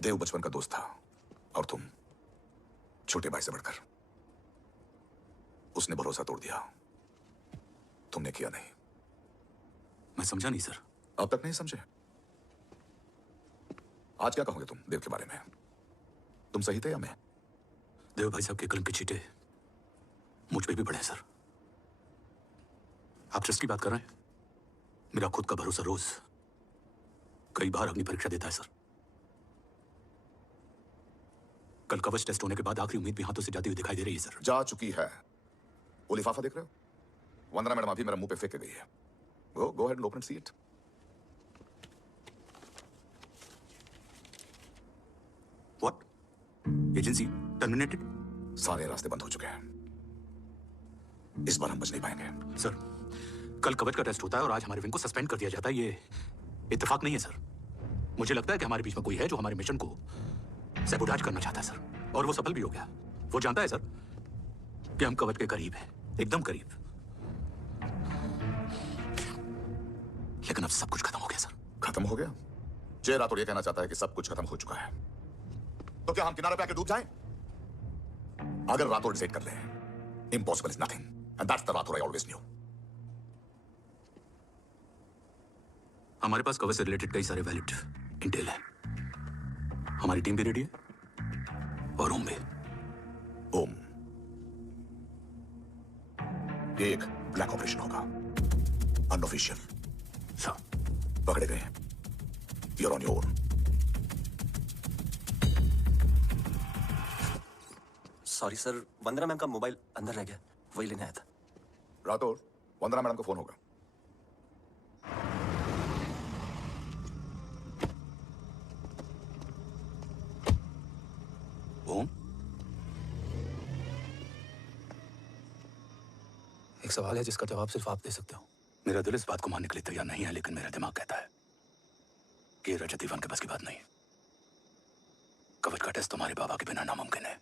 देव बचपन का दोस्त था और तुम छोटे भाई से बढ़कर। उसने भरोसा तोड़ दिया, तुमने किया नहीं। मैं समझा नहीं सर। अब तक नहीं समझे? आज क्या कहोगे तुम देव के बारे में? तुम सही थे या मैं? देव भाई साहब के कलम के छींटे मुझ पे भी पड़े हैं सर। आप ट्रस्ट की बात कर रहे हैं? मेरा खुद का भरोसा रोज कई बार अग्नि परीक्षा देता है सर। कल कवच टेस्ट होने के बाद आखिरी उम्मीद भी हाथों से जाती हुई दिखाई दे रही है सर। जा चुकी है। वो लिफाफा देख रहे हो? वंदना मैडम अभी मेरे मुंह पे फेंक के गई है। Go ahead and open see it. What? Agency terminated? सारे रास्ते बंद हो चुके हैं। इस बार हम बच नहीं पाएंगे। सर कल कवच का टेस्ट होता है और आज हमारे विंग को सस्पेंड कर दिया जाता है। ये इत्तेफाक नहीं है सर। मुझे लगता है कि हमारे बीच में कोई है जो हमारे मिशन को सैबोटाज करना चाहता है सर, और वो सफल भी हो गया। वो जानता है सर कि हम कवच के करीब हैं, एकदम करीब। लेकिन अब सब कुछ खत्म हो गया सर। खत्म हो गया? जय राठौर ये कहना चाहता है कि सब कुछ खत्म हो चुका है। तो क्या हम किनारे पे आके डूब जाएं? अगर राठौर डिसाइड कर ले, impossible is nothing, and that's the Rathore I always new. हमारे पास कवच से रिलेटेड कई सारे वैलिड इंटेल है। हमारी टीम भी रेडी है और ओम भी। ओम, ये एक ब्लैक ऑपरेशन होगा, अनऑफिशियल। सर पकड़े गए, you're on your own. Sorry sir, Vandana ma'am का मोबाइल अंदर रह गया, वही लेने आया था। राठौर, वंदना मैडम को फोन होगा। ओम, एक सवाल है जिसका जवाब सिर्फ आप दे सकते हो। मेरा दिल इस बात को मानने के लिए तैयार नहीं है, लेकिन मेरा दिमाग कहता है कि ये रजत इवान के बस की बात नहीं। कवच का टेस्ट तुम्हारे बाबा के बिना नामुमकिन है।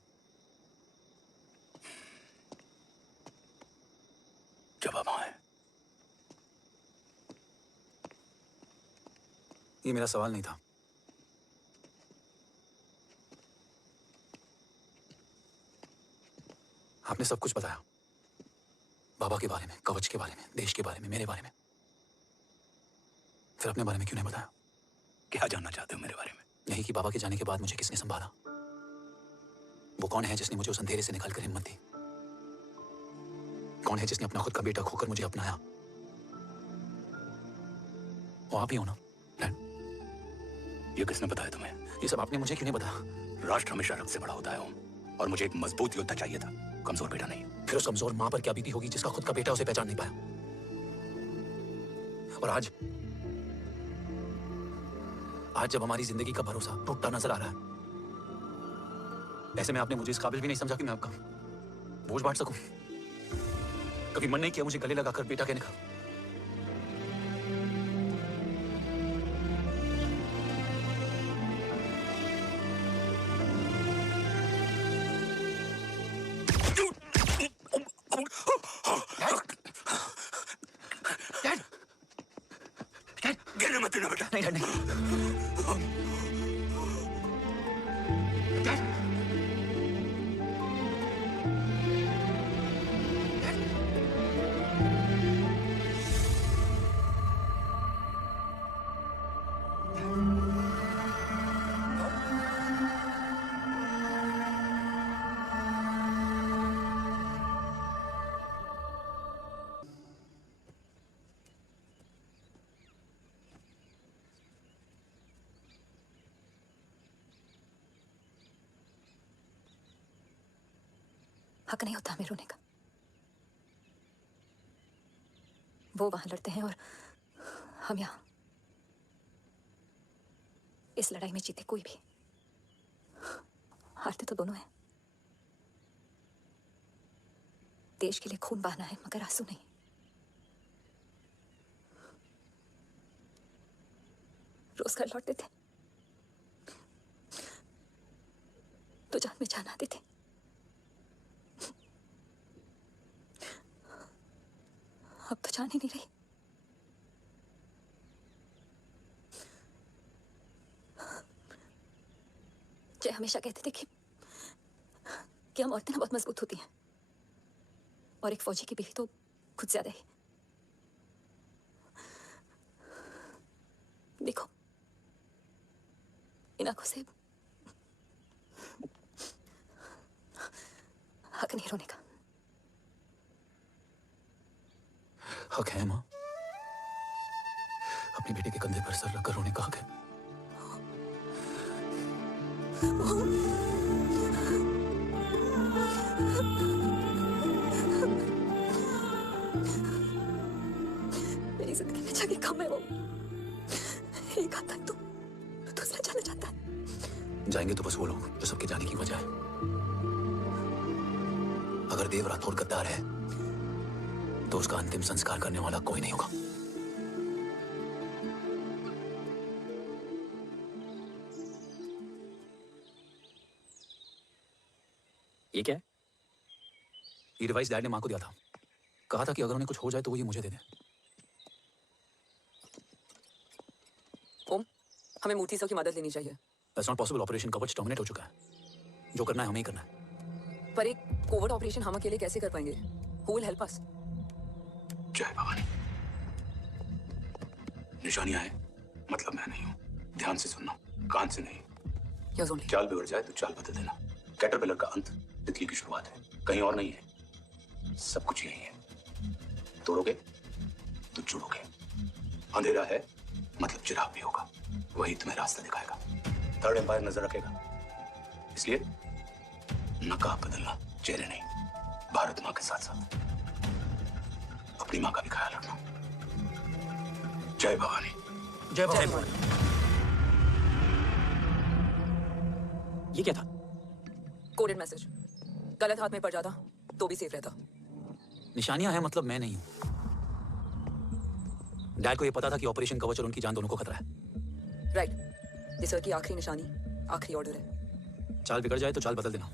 जवाब हाँ है। ये मेरा सवाल नहीं था। आपने सब कुछ बताया, बाबा के बारे में, कवच के बारे में, देश के बारे में, मेरे बारे में। फिर अपने बारे में क्यों नहीं बताया? क्या जानना चाहते हो मेरे बारे में? यही कि बाबा के जाने के बाद मुझे किसने संभाला, वो कौन है जिसने मुझे उस अंधेरे से निकालकर हिम्मत दी, कौन है जिसने अपना खुद का बेटा खोकर मुझे अपनाया। वो आप ही हो ना डैड? ये किसने बताया तुम्हें? ये सब आपने मुझे क्यों नहीं बताया? राष्ट्र हमेशा रक्त से बड़ा होता है ओम, और मुझे एक मजबूत योद्धा चाहिए था, कमजोर बेटा नहीं। फिर उस कमजोर मां पर क्या बीती होगी जिसका खुद का बेटा उसे पहचान नहीं पाया। और आज जब हमारी जिंदगी का भरोसा टूटता नजर आ रहा है, ऐसे में आपने मुझे इस काबिल भी नहीं समझा कि मैं आपका बोझ बांट सकूं। कभी मन नहीं किया मुझे गले लगाकर बेटा कहने का। गिरने मत देना बेटा। नहीं डैड नहीं। हक नहीं होता हमें रोने का। वो वहां लड़ते हैं और हम यहां। इस लड़ाई में जीते कोई भी, हारते तो दोनों हैं। देश के लिए खून बहाना है मगर आंसू नहीं। रोज घर लौटते थे तो जान में जान आती थी। अब तो जान ही नहीं रही। जय हमेशा कहते थे कि हम औरतें ना बहुत मजबूत होती हैं, और एक फौजी की बीवी तो खुद ज्यादा ही। देखो इन आंखों से हक नहीं रोने का। हक है मां, अपने बेटे के कंधे पर सर रखकर रोने का हक है। मेरी जिंदगी में जगह कम है। वो एक हाथ तक तो दूसरा जाना चाहता है। जाएंगे तो बस वो लोग जो सबके जाने की वजह है। अगर देव राठौर गद्दार है तो उसका अंतिम संस्कार करने वाला कोई नहीं होगा। ये क्या है? ये डिवाइस डैड ने मां को दिया था, कहा था कि अगर उन्हें कुछ हो जाए तो वो ये मुझे दे दे। ओम, हमें मूर्ति सर की मदद लेनी चाहिए। That's not possible. ऑपरेशन कवच टर्मिनेट हो चुका है। जो करना है हमें ही करना है। पर एक कोवर्ट ऑपरेशन हम अकेले कैसे कर पाएंगे? Who will help us? जय भवानी। निशानियां हैं, मतलब मैं नहीं हूं। ध्यान से सुनना, कान से नहीं। Yes, only. चाल बिगड़ जाए तो चाल बदल देना। कैटरपिलर का अंत तितली की शुरुआत है, कहीं और नहीं है। सब कुछ यही है। तोड़ोगे तो जुड़ोगे। अंधेरा है मतलब चिराग भी होगा, वही तुम्हें रास्ता दिखाएगा। थर्ड एम्पायर नजर रखेगा, इसलिए नकाब बदलना, चेहरे नहीं। भारत माँ के साथ साथ अपनी माँ का भी ख्याल रखना। जय भवानी। जय भवानी। ये क्या था? Coded message. गलत हाथ में पड़ जाता तो भी सेफ रहता। निशानियां हैं मतलब मैं नहीं हूं। डैड को ये पता था कि ऑपरेशन कवच और उनकी जान दोनों को खतरा है। राइट। ये सर की आखिरी निशानी, आखिरी ऑर्डर है। चाल बिगड़ जाए तो चाल बदल देना।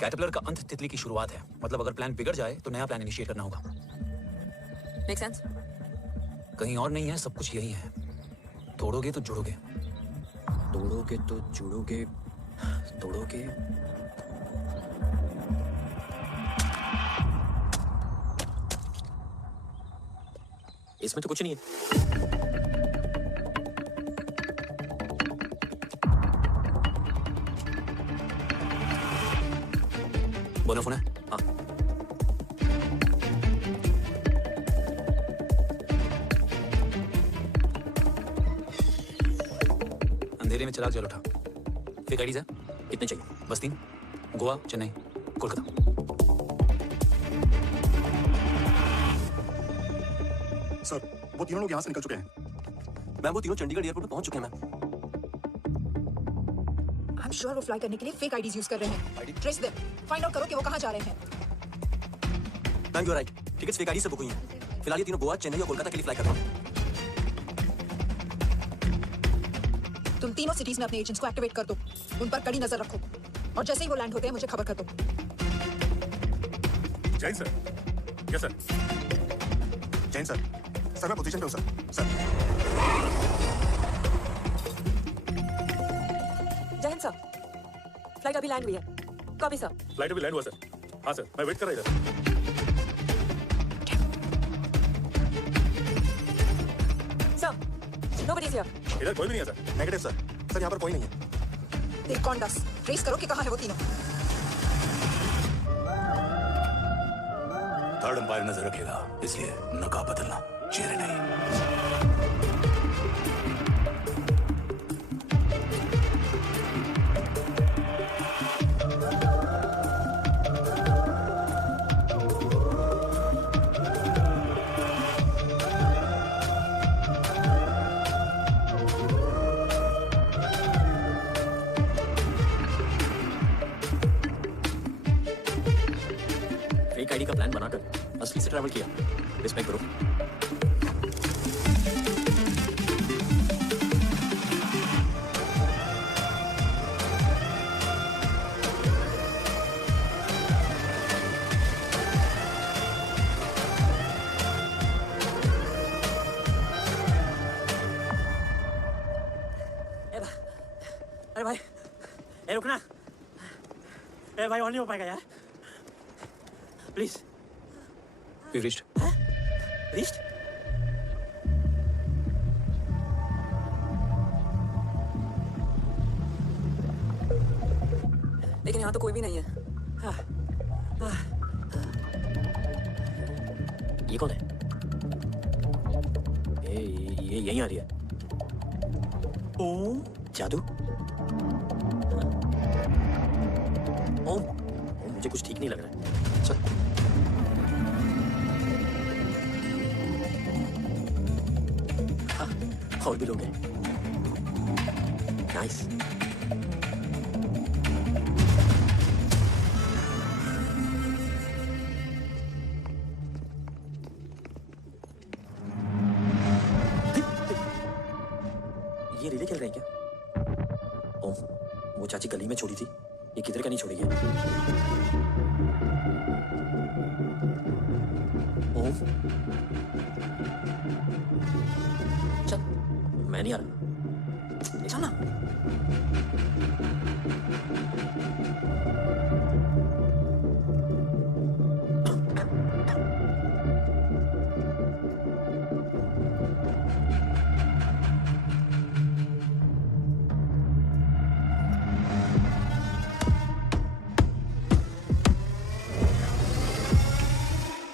कैटरपिलर का अंत तितली की शुरुआत है, मतलब अगर प्लान बिगड़ जाए तो नया प्लान इनिशिएट करना होगा। Make sense? कहीं और नहीं है, सब कुछ यही है। तोड़ोगे तो जुड़ोगे। तोड़ोगे तो जुड़ोगे, तोड़ोगे। इसमें तो कुछ नहीं है। बोलो फोन है? हाँ। अंधेरे में चिराग जल उठा। फेक आईडीज है? कितने चाहिए? बस 3। गोवा, चेन्नई, कोलकाता। सर, वो तीनों लोग यहाँ से निकल चुके हैं। मैम, वो तीनों चंडीगढ़ एयरपोर्ट पे पहुंच चुके हैं मैम। I'm sure वो फ्लाई करने के लिए फेक आईडीज यूज कर रहे हैं। ट्रेस देम, फाइंड आउट करो कि वो कहाँ जा रहे हैं। Ma'am, you are right. Tickets fake ID से बुक हुई हैं। फिलहाल ये तीनों गोवा, चेन्नई और कोलकाता के लिए फ्लाई कर रहे हैं। तुम तीनों सिटीज में अपने एजेंट्स को एक्टिवेट कर दो। उन पर कड़ी नजर रखो और जैसे ही वो लैंड होते हैं मुझे खबर कर दो। Jain sir. Yes sir. Jain sir. Sir मैं पोजीशन पे हूँ sir. Sir. Jain sir, flight अभी लैंड हुई है। Copy sir. फ्लाइट अभी लैंड हुआ सर। हाँ सर, मैं वेट कर रहा इधर। Sir, nobody is here. इधर कोई भी नहीं है सर। Negative sir. सर यहाँ पर कोई नहीं है। देख कौन दस ट्रेस करो कि कहाँ है वो तीनों। थर्ड अंपायर नजर रखेगा, इसलिए नकाब बदलना, चेहरे नहीं। फेक आईडी का प्लान बनाकर असली से ट्रैवल किया। रिस्पेक्ट करो। अरे भाई, रुकना। भाई और नहीं हो पाएगा यार। प्लीज। We've reached. Reached? लेकिन यहाँ तो कोई भी नहीं है। ये कौन है? ये यहीं आ रही है। ओम जादू। ओम मुझे कुछ ठीक नहीं लग रहा है। चल। और भी लोग हैं। नाइस। ये रिले खेल रहे हैं क्या? ओम, वो चाची गली में छोड़ी थी, ये किधर का नहीं छोड़ेगी? ओम, चल, मैं नहीं आ रहा। चल ना।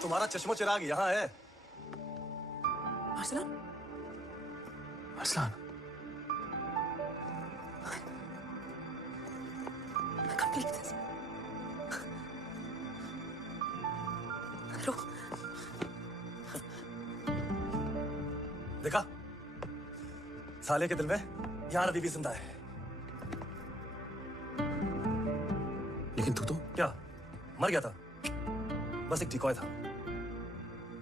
तुम्हारा चश्मो चिराग यहाँ है। Arsalan, Arsalan, I can't believe this. रुक। देखा, साले के दिल में यार अभी भी जिंदा है। लेकिन तू तो क्या मर गया था? बस एक डिकॉय था।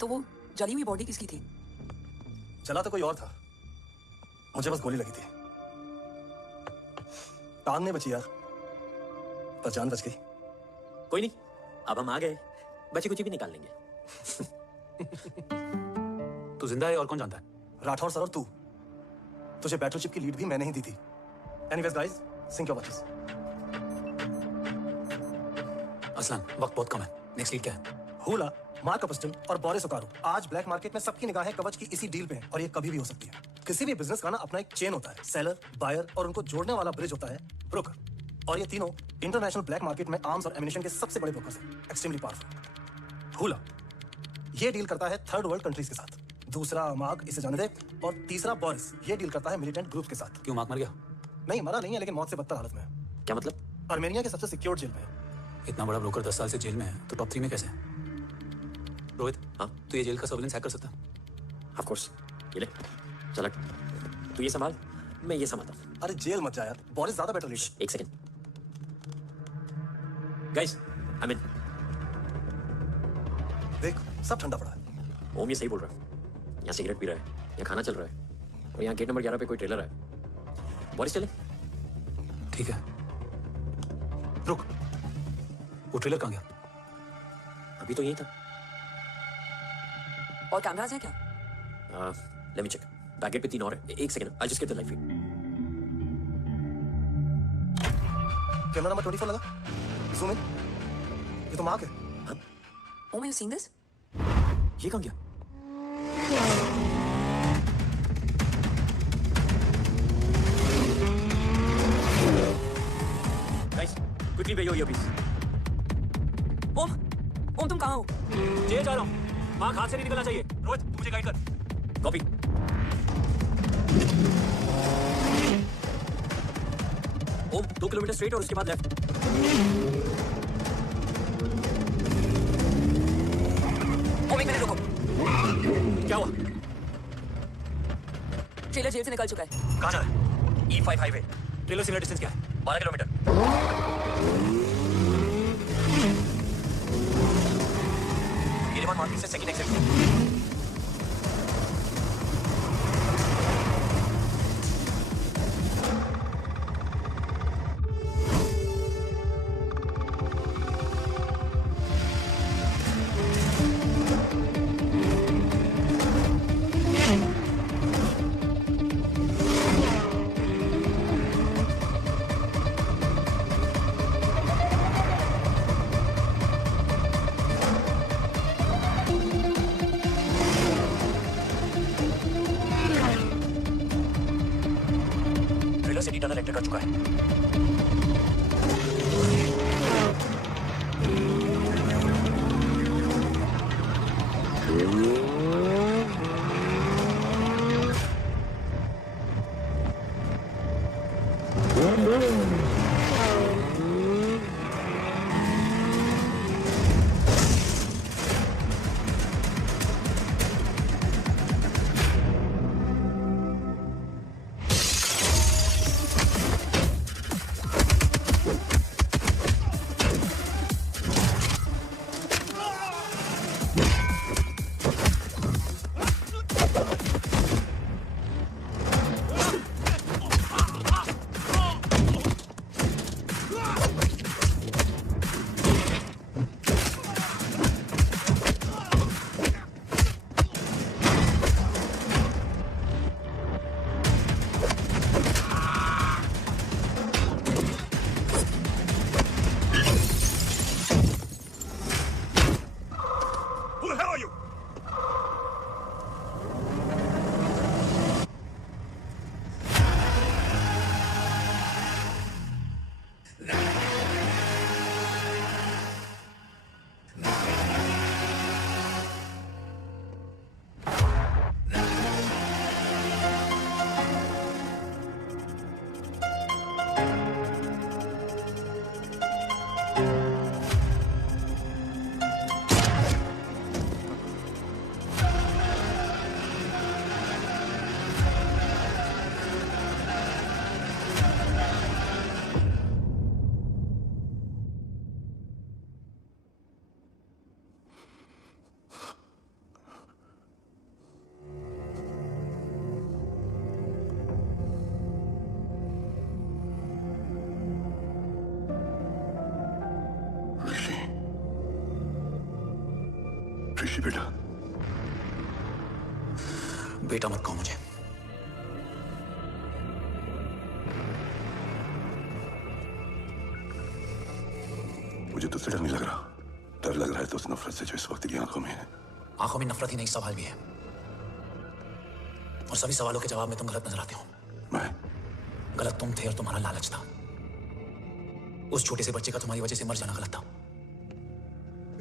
तो वो जली हुई बॉडी किसकी थी? चला तो कोई और था, मुझे बस गोली लगी थी। टांग नहीं बची यार, पर जान बच गई। कोई नहीं, अब हम आ गए, बच्चे कुछ भी निकाल लेंगे। तू जिंदा है और कौन जानता है? राठौर सर और तू। तुझे बैटलशिप की लीड भी मैंने ही दी थी। Anyways guys, sync your watches. Aslan, वक्त बहुत कम है। नेक्स्ट लीड क्या है? हुला, मार्क अपस्टन और बोरिस ओकारो आज ब्लैक मार्केट में सबकी निगाहें कवच की इसी डील पे हैं और ये कभी भी हो सकती है। किसी भी बिजनेस का ना अपना एक चेन होता है, सेलर, बायर और उनको जोड़ने वाला ब्रिज होता है ब्रोकर। और ये तीनों इंटरनेशनल ब्लैक मार्केट में आर्म्स और एमिनेशन के सबसे बड़े ब्रोकर्स हैं, एक्सट्रीमली पावरफुल। हुला ये डील करता है थर्ड वर्ल्ड कंट्रीज के साथ, दूसरा मार्क इसे जाने दे, और तीसरा बोरिस ये डील करता है मिलिटेंट ग्रुप के साथ। क्यों मार्क मर गया? नहीं मरा नहीं है, लेकिन मौत से बदतर हालत में है। क्या मतलब? आर्मेनिया के सबसे सिक्योर जेल में है। इतना बड़ा ब्रोकर 10 साल से जेल में है तो टॉप 3 में कैसे है? रोहित, हाँ तो ये जेल का सर्विलेंस हैक कर सकता है? Of course. ये ले चल, तू ये संभाल, मैं ये संभालता हूं। अरे जेल मत जा यार, बोरिस ज्यादा बेटर लीडर। एक सेकंड गाइस, आई मीन देख सब ठंडा पड़ा है। ओम ये सही बोल रहा है। यहाँ सिगरेट पी रहा है, यहाँ खाना चल रहा है, और यहाँ गेट नंबर 11 पे कोई ट्रेलर है। बोरिस चले? ठीक है, रुक, वो ट्रेलर कहाँ गया? अभी तो यही था। और कैमरास हैं क्या? Let me check. Back gate पे 3 और है। एक second, I just get the live feed. Camera number 24 लगा, जूम इन। ये तो मार्क है। Om, you seen this? ये कहाँ गया? गाइस, क्विकली पे यो ईयरपीस। ओम, ओम तुम कहाँ हो? जेल जा रहा हूँ। मार्क हाथ से नहीं निकलना चाहिए। रोहित तू मुझे गाइड कर। कॉपी। ओम 2 किलोमीटर स्ट्रेट और उसके बाद लेफ्ट। ओम 1 मिनट रुको। क्या हुआ? ट्रेलर जेल से निकल चुका है। कहाँ जा रहा है? E5 highway. Trailer signal distance क्या है? 12 किलोमीटर। गिरिमान मार्केट से second exit. City tunnel enter कर चुका है। ऋषि बेटा, बेटा मत कहो मुझे। मुझे तुझसे डर नहीं लग रहा। डर लग रहा है तो उस नफरत से जो इस वक्त की आंखों में है। आंखों में नफरत ही नहीं, सवाल भी है, और सभी सवालों के जवाब में तुम गलत नजर आते हो। मैं गलत तुम थे और तुम्हारा लालच था। उस छोटे से बच्चे का तुम्हारी वजह से मर जाना गलत था।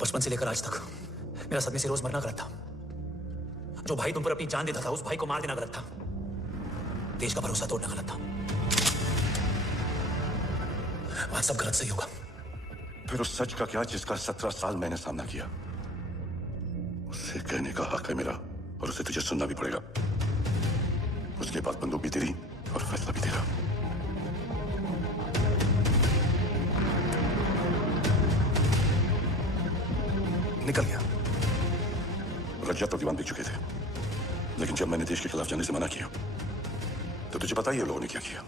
बचपन से लेकर आज तक मेरा सदमे से रोज मरना गलत था। जो भाई तुम पर अपनी जान देता था, उस भाई को मार देना गलत था। देश का भरोसा तोड़ना गलत था। आज सब गलत सही होगा। फिर उस सच का क्या जिसका 17 साल मैंने सामना किया? उसे कहने का हक है मेरा, और उसे तुझे सुनना भी पड़ेगा। उसके बाद बंदूक भी तेरी और फैसला भी तेरा। निकल गया। रज्जत और दीवान बिक चुके थे, लेकिन जब मैंने देश के खिलाफ जाने से मना किया तो तुझे पता ही है लोगों ने क्या किया।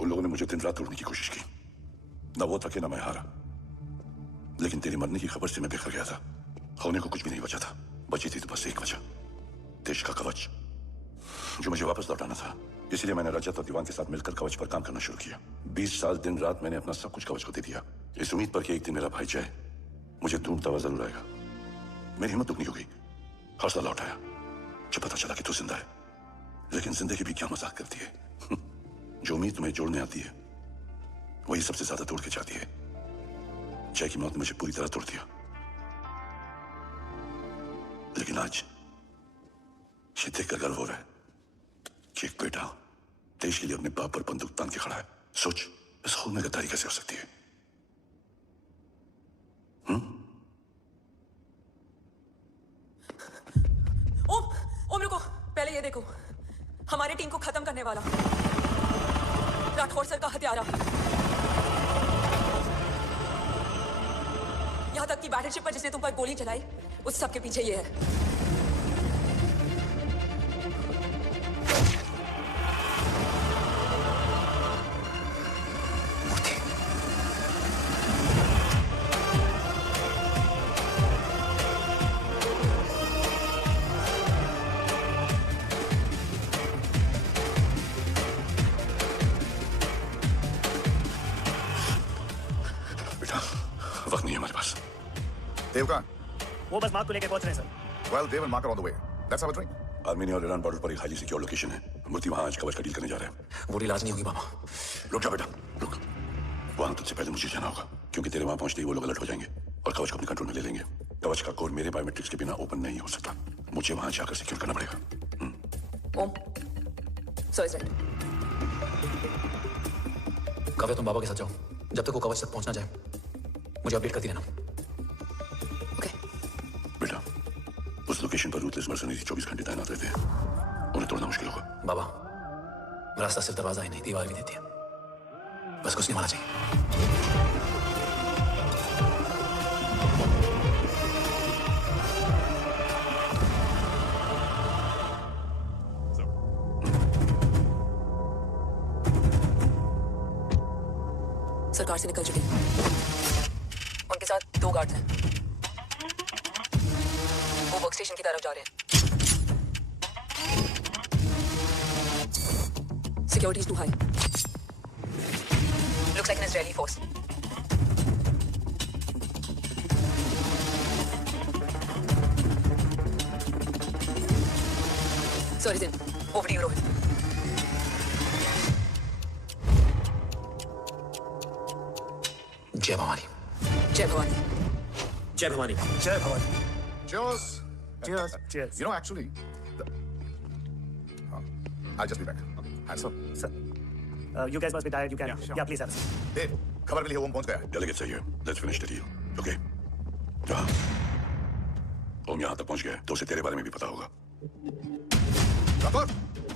उन लोगों ने मुझे दिन रात तोड़ने की कोशिश की। ना वो थके ना मैं हारा, लेकिन तेरे मरने की खबर से मैं बिखर गया था। होने को कुछ भी नहीं बचा था। बची थी तो बस एक वजह, देश का कवच, जो मुझे वापस लौटाना था। इसलिए मैंने रजत और दीवान के साथ मिलकर कवच पर काम करना शुरू किया। 20 साल दिन रात मैंने अपना सब कुछ कवच को दे दिया, इस उम्मीद पर कि एक दिन मेरा भाई जय मुझे ढूंढता हुआ जरूर आएगा। मेरी हिम्मत दुगनी हो गई, हौसला लौट आया जब पता चला कि तू जिंदा है। लेकिन जिंदगी भी क्या मजाक करती है। जो उम्मीद तुम्हें जोड़ने आती है वही सबसे ज्यादा तोड़ के जाती है। जय की मौत ने मुझे पूरी तरह तोड़ दिया, लेकिन आज ये देखकर गर्व हो रहा है कि एक बेटा देश के लिए अपने बाप पर बंदूक तान के खड़ा है। सोच, इस खून में गद्दारी कैसे हो सकती है? ओम रुको, पहले ये देखो, हमारी टीम को खत्म करने वाला राठौर सर का हत्यारा। यहां तक कि बैटलशिप पर जिसने तुम पर गोली चलाई, उस सब के पीछे ये है। देव कहाँ? वो बस मार्क को लेकर पहुंच रहे हैं sir. Well, Dev and Mark are on the way. Let's have a drink. Armenia और ईरान बॉर्डर पर एक हाईली सिक्योर लोकेशन है। मूर्ति वहां आज कवच का डील करने जा रहे हैं। वो डील आज नहीं होगी बाबा। रुक जा बेटा, रुक। वहां तुझसे पहले मुझे जाना होगा, क्योंकि तेरे वहां पहुंचते ही वो लोग अलर्ट हो जाएंगे और कवच को अपने कंट्रोल में ले लेंगे। कवच का कोड मेरे बायोमेट्रिक्स के बिना ओपन नहीं हो सकता। मुझे वहां जाकर सिक्योर करना पड़ेगा। ओम, सो इज राइट। काव्या, तुम बाबा के साथ जाओ। जब तक वो कवच तक पहुंच ना जाए मुझे अपडेट करती रहना। बेटा, उस लोकेशन पर रूथलेस मर्सनरी 24 घंटे तैनात रहते हैं। उन्हें तोड़ना मुश्किल होगा। बाबा, रास्ता सिर्फ दरवाजा ही नहीं, दीवार भी देती है। बस कुछ नहीं माना चाहिए। सरकार से निकल चुके हैं। उनके साथ 2 गार्ड हैं। वो वर्क स्टेशन की तरफ जा रहे हैं। Security is too high. Looks like an Israeli force. Sorry, Zin. Over to you, Rohit. जय भवानी। जय भवानी। जय भवानी। जय Bhavani. Cheers. Cheers. Cheers. You know, actually, I'll just be back. Hands up. Sir, you guys must be tired. You can. Yeah, please have a seat. Dave, खबर मिली है, ओम पहुंच गया है। Delegate चाहिए। Let's finish the deal. Okay? हाँ। ओम यहाँ तक पहुंच गया है, तो उसे तेरे बारे में भी पता होगा। राठौर,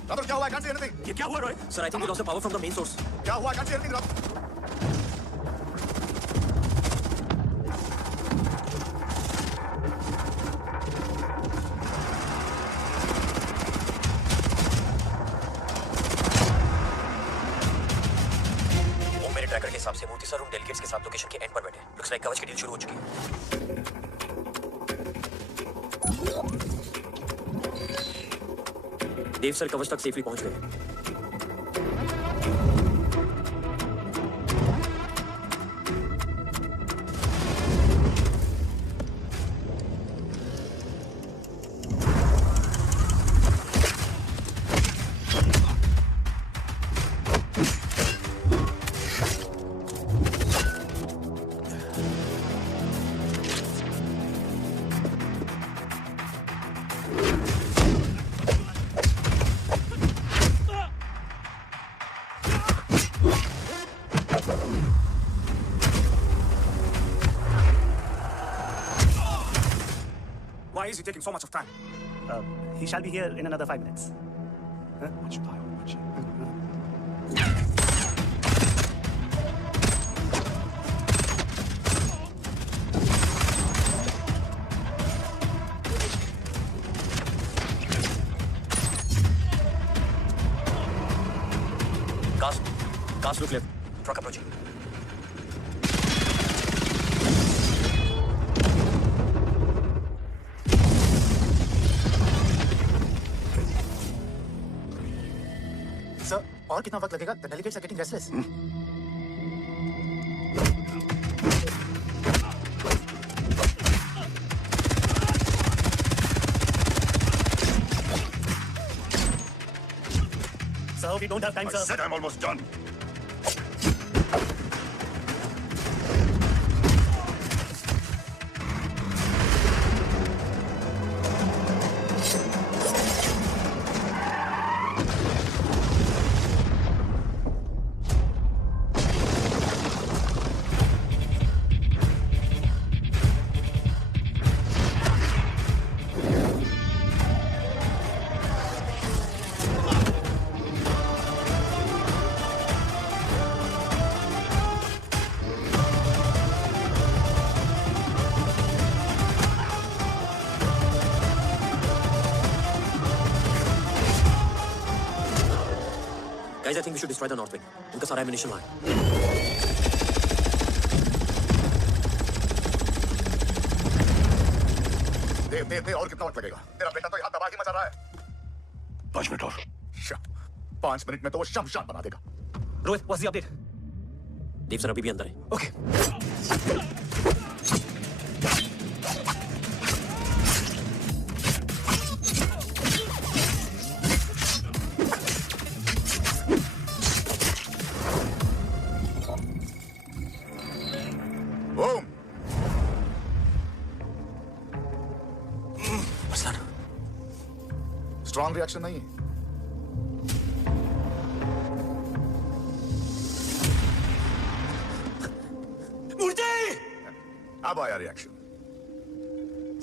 राठौर क्या हुआ? I can't see anything. ये क्या हुआ Rohit? Sir, I think we lost the power from the main source. क्या हुआ? I can't see anything, Rathore. Tracker के हिसाब से मूर्ति सर उन डेलीगेट्स के साथ लोकेशन के एंड पर बैठे। लुक्स लाइक कवच की डील शुरू हो चुकी है। देव सर कवच तक सेफली पहुंच गए। Why is he taking so much of time? He shall be here in another 5 minutes. Much time. Cars look left. Truck approaching. Sir, और कितना वक्त लगेगा? The delegates are getting restless. Sir, we don't have time, sir. I said I'm almost done. Guys, I think we should destroy the north wing. उनका सारा ammunition वहाँ है. दे और कितना वक्त लगेगा? तेरा बेटा तो यहाँ तबाही मचा रहा है. 5 मिनट और. 5 मिनट में तो वो शमशान बना देगा. Rohit, what's the update? Dev sir अभी भी अंदर है. Okay. स्ट्रॉन्ग रिएक्शन नहीं है. अब आया रिएक्शन.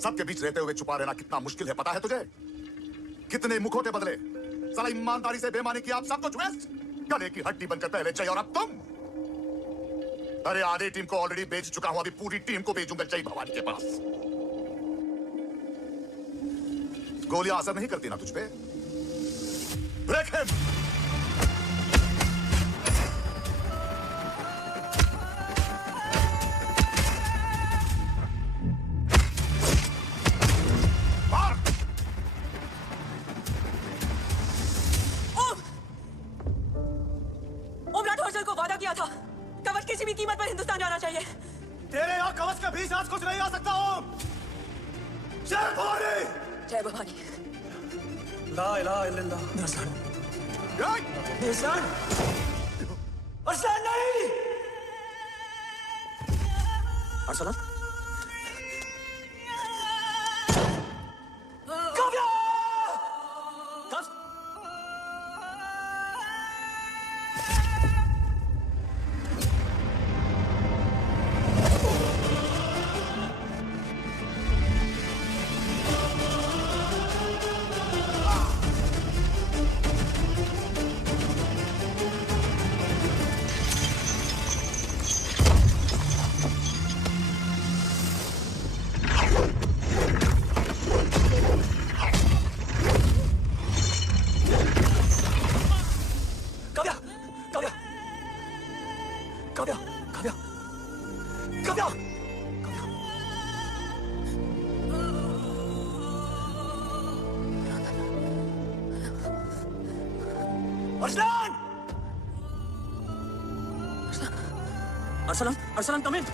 सबके बीच रहते हुए छुपा रहना कितना मुश्किल है पता है तुझे? कितने मुखौटे बदले. साला ईमानदारी से बेईमानी की आप सब कुछ वेस्ट. गले की हड्डी बनकर पहले जय और अब तुम. अरे आधी टीम को ऑलरेडी बेच चुका हूं. अभी पूरी टीम को भेजूंगा जय भवानी के पास. गोलियां असर नहीं करती ना तुझ पे. Break him. Om Rathore sir को वादा किया था कवच किसी भी कीमत पर हिंदुस्तान जाना चाहिए. तेरे यहाँ कवच के बीच आज कुछ नहीं आ सकता ओम. जय भवानी. जय भवानी. ला इलाहा इल्लल्लाह. अरसलान. अरसलान नहीं. Arsalan. Kavya. Arsalan, Arsalan, come in.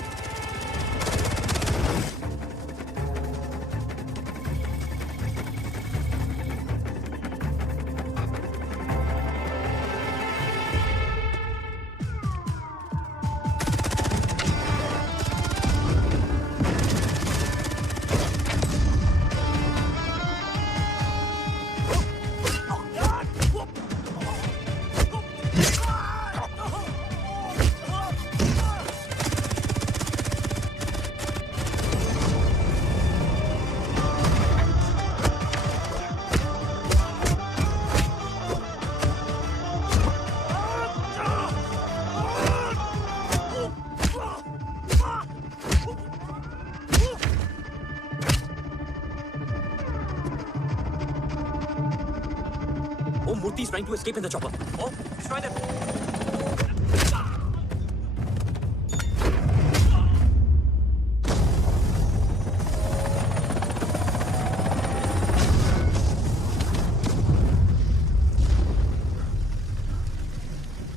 trying to escape in the chopper. Oh, destroy them.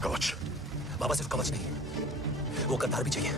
कवच। बाबा सिर्फ कवच नहीं, वो गद्दार भी चाहिए।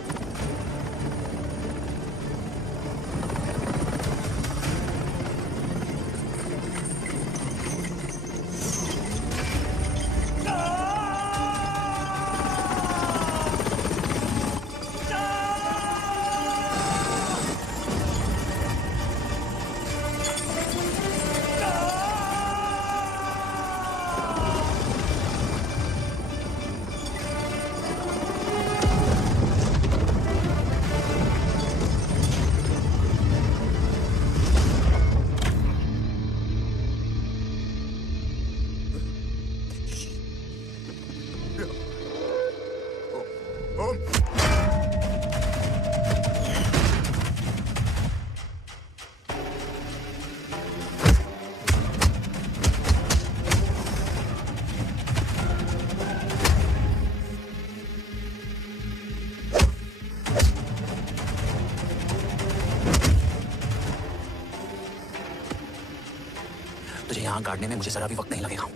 तुझे यहाँ गाड़ने में मुझे जरा भी वक्त नहीं लगेगा,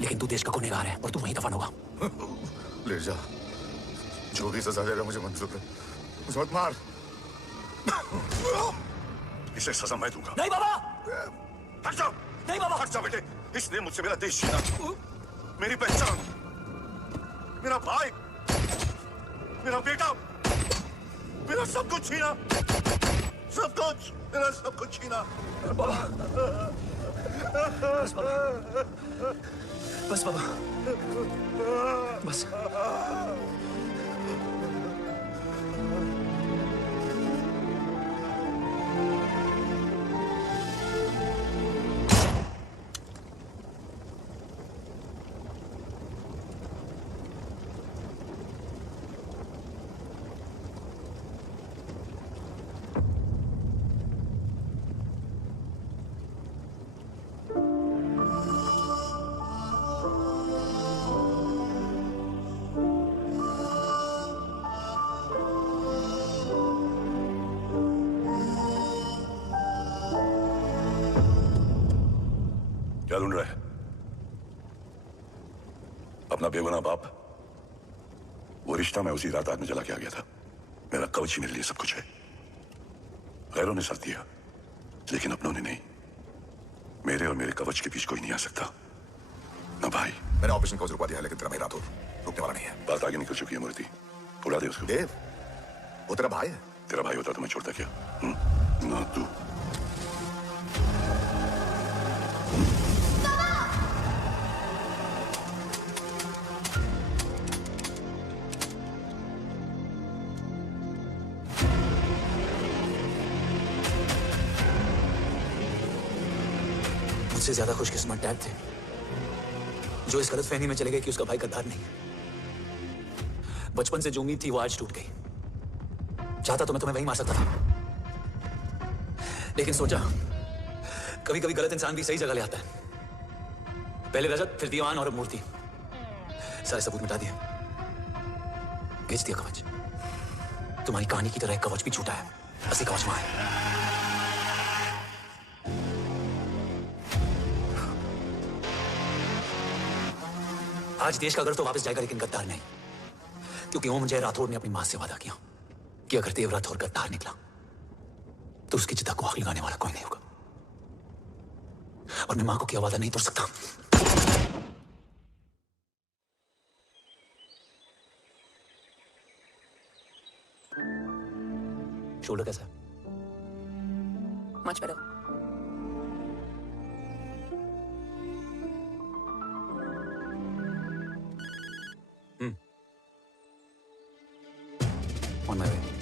लेकिन तू देश का गुनहगार है और तू वहीं दफन होगा। ले जा, जो भी सजा देगा मुझे मंजूर है, मुझे मत मार। इसे सजा मैं दूंगा। नहीं बाबा, हट जाओ। नहीं बाबा, हट जाओ बेटे। इसने मुझसे मेरा देश छीना, मेरी पहचान, मेरा भाई, मेरा बेटा, मेरा सब कुछ छीना, सब कुछ, मेरा सब कुछ छीना। बस बाबा, बस बाबा, बस। क्या ढूंढ रहा है? अपना बेगुनाह बाप। वो रिश्ता मैं उसी रात आग में जला के आ गया था। मेरा कवच ही मेरे लिए सब कुछ है। गैरों ने साथ दिया, लेकिन अपनों ने नहीं। मेरे और मेरे कवच के बीच कोई नहीं आ सकता, ना भाई। मैंने ऑपरेशन कवच रुकवा दिया है, लेकिन तेरा भाई राठौर रुकने वाला नहीं है। बात आगे निकल चुकी है मूर्ति, उड़ा दे उसको। देव, वो तेरा भाई है। तेरा भाई होता तो मैं छोड़ता क्या? ना तू। मुझसे ज्यादा खुशकिस्मत डैड थे, जो इस गलतफहमी में चले गए कि उसका भाई गद्दार नहीं। बचपन से जो उम्मीद थी वो आज टूट गई। चाहता तो मैं तुम्हें वहीं मार सकता था, लेकिन सोचा कभी कभी गलत इंसान भी सही जगह ले आता है। पहले रजत, फिर दीवान और अब मूर्ति। सारे सबूत मिटा दिए, बेच दिया कवच। तुम्हारी कहानी की तरह एक कवच भी छूटा है। असली कवच वहां है। आज देश का गर्व तो वापस जाएगा, लेकिन गद्दार नहीं, क्योंकि ओम जय राठौर ने अपनी मां से वादा किया कि अगर देव राठौर गद्दार निकला तो उसकी चिता को आग लगाने वाला कोई नहीं होगा। और मैं मां को क्या वादा नहीं तोड़ सकता। शोल्डर कैसा है? Much better. On my way.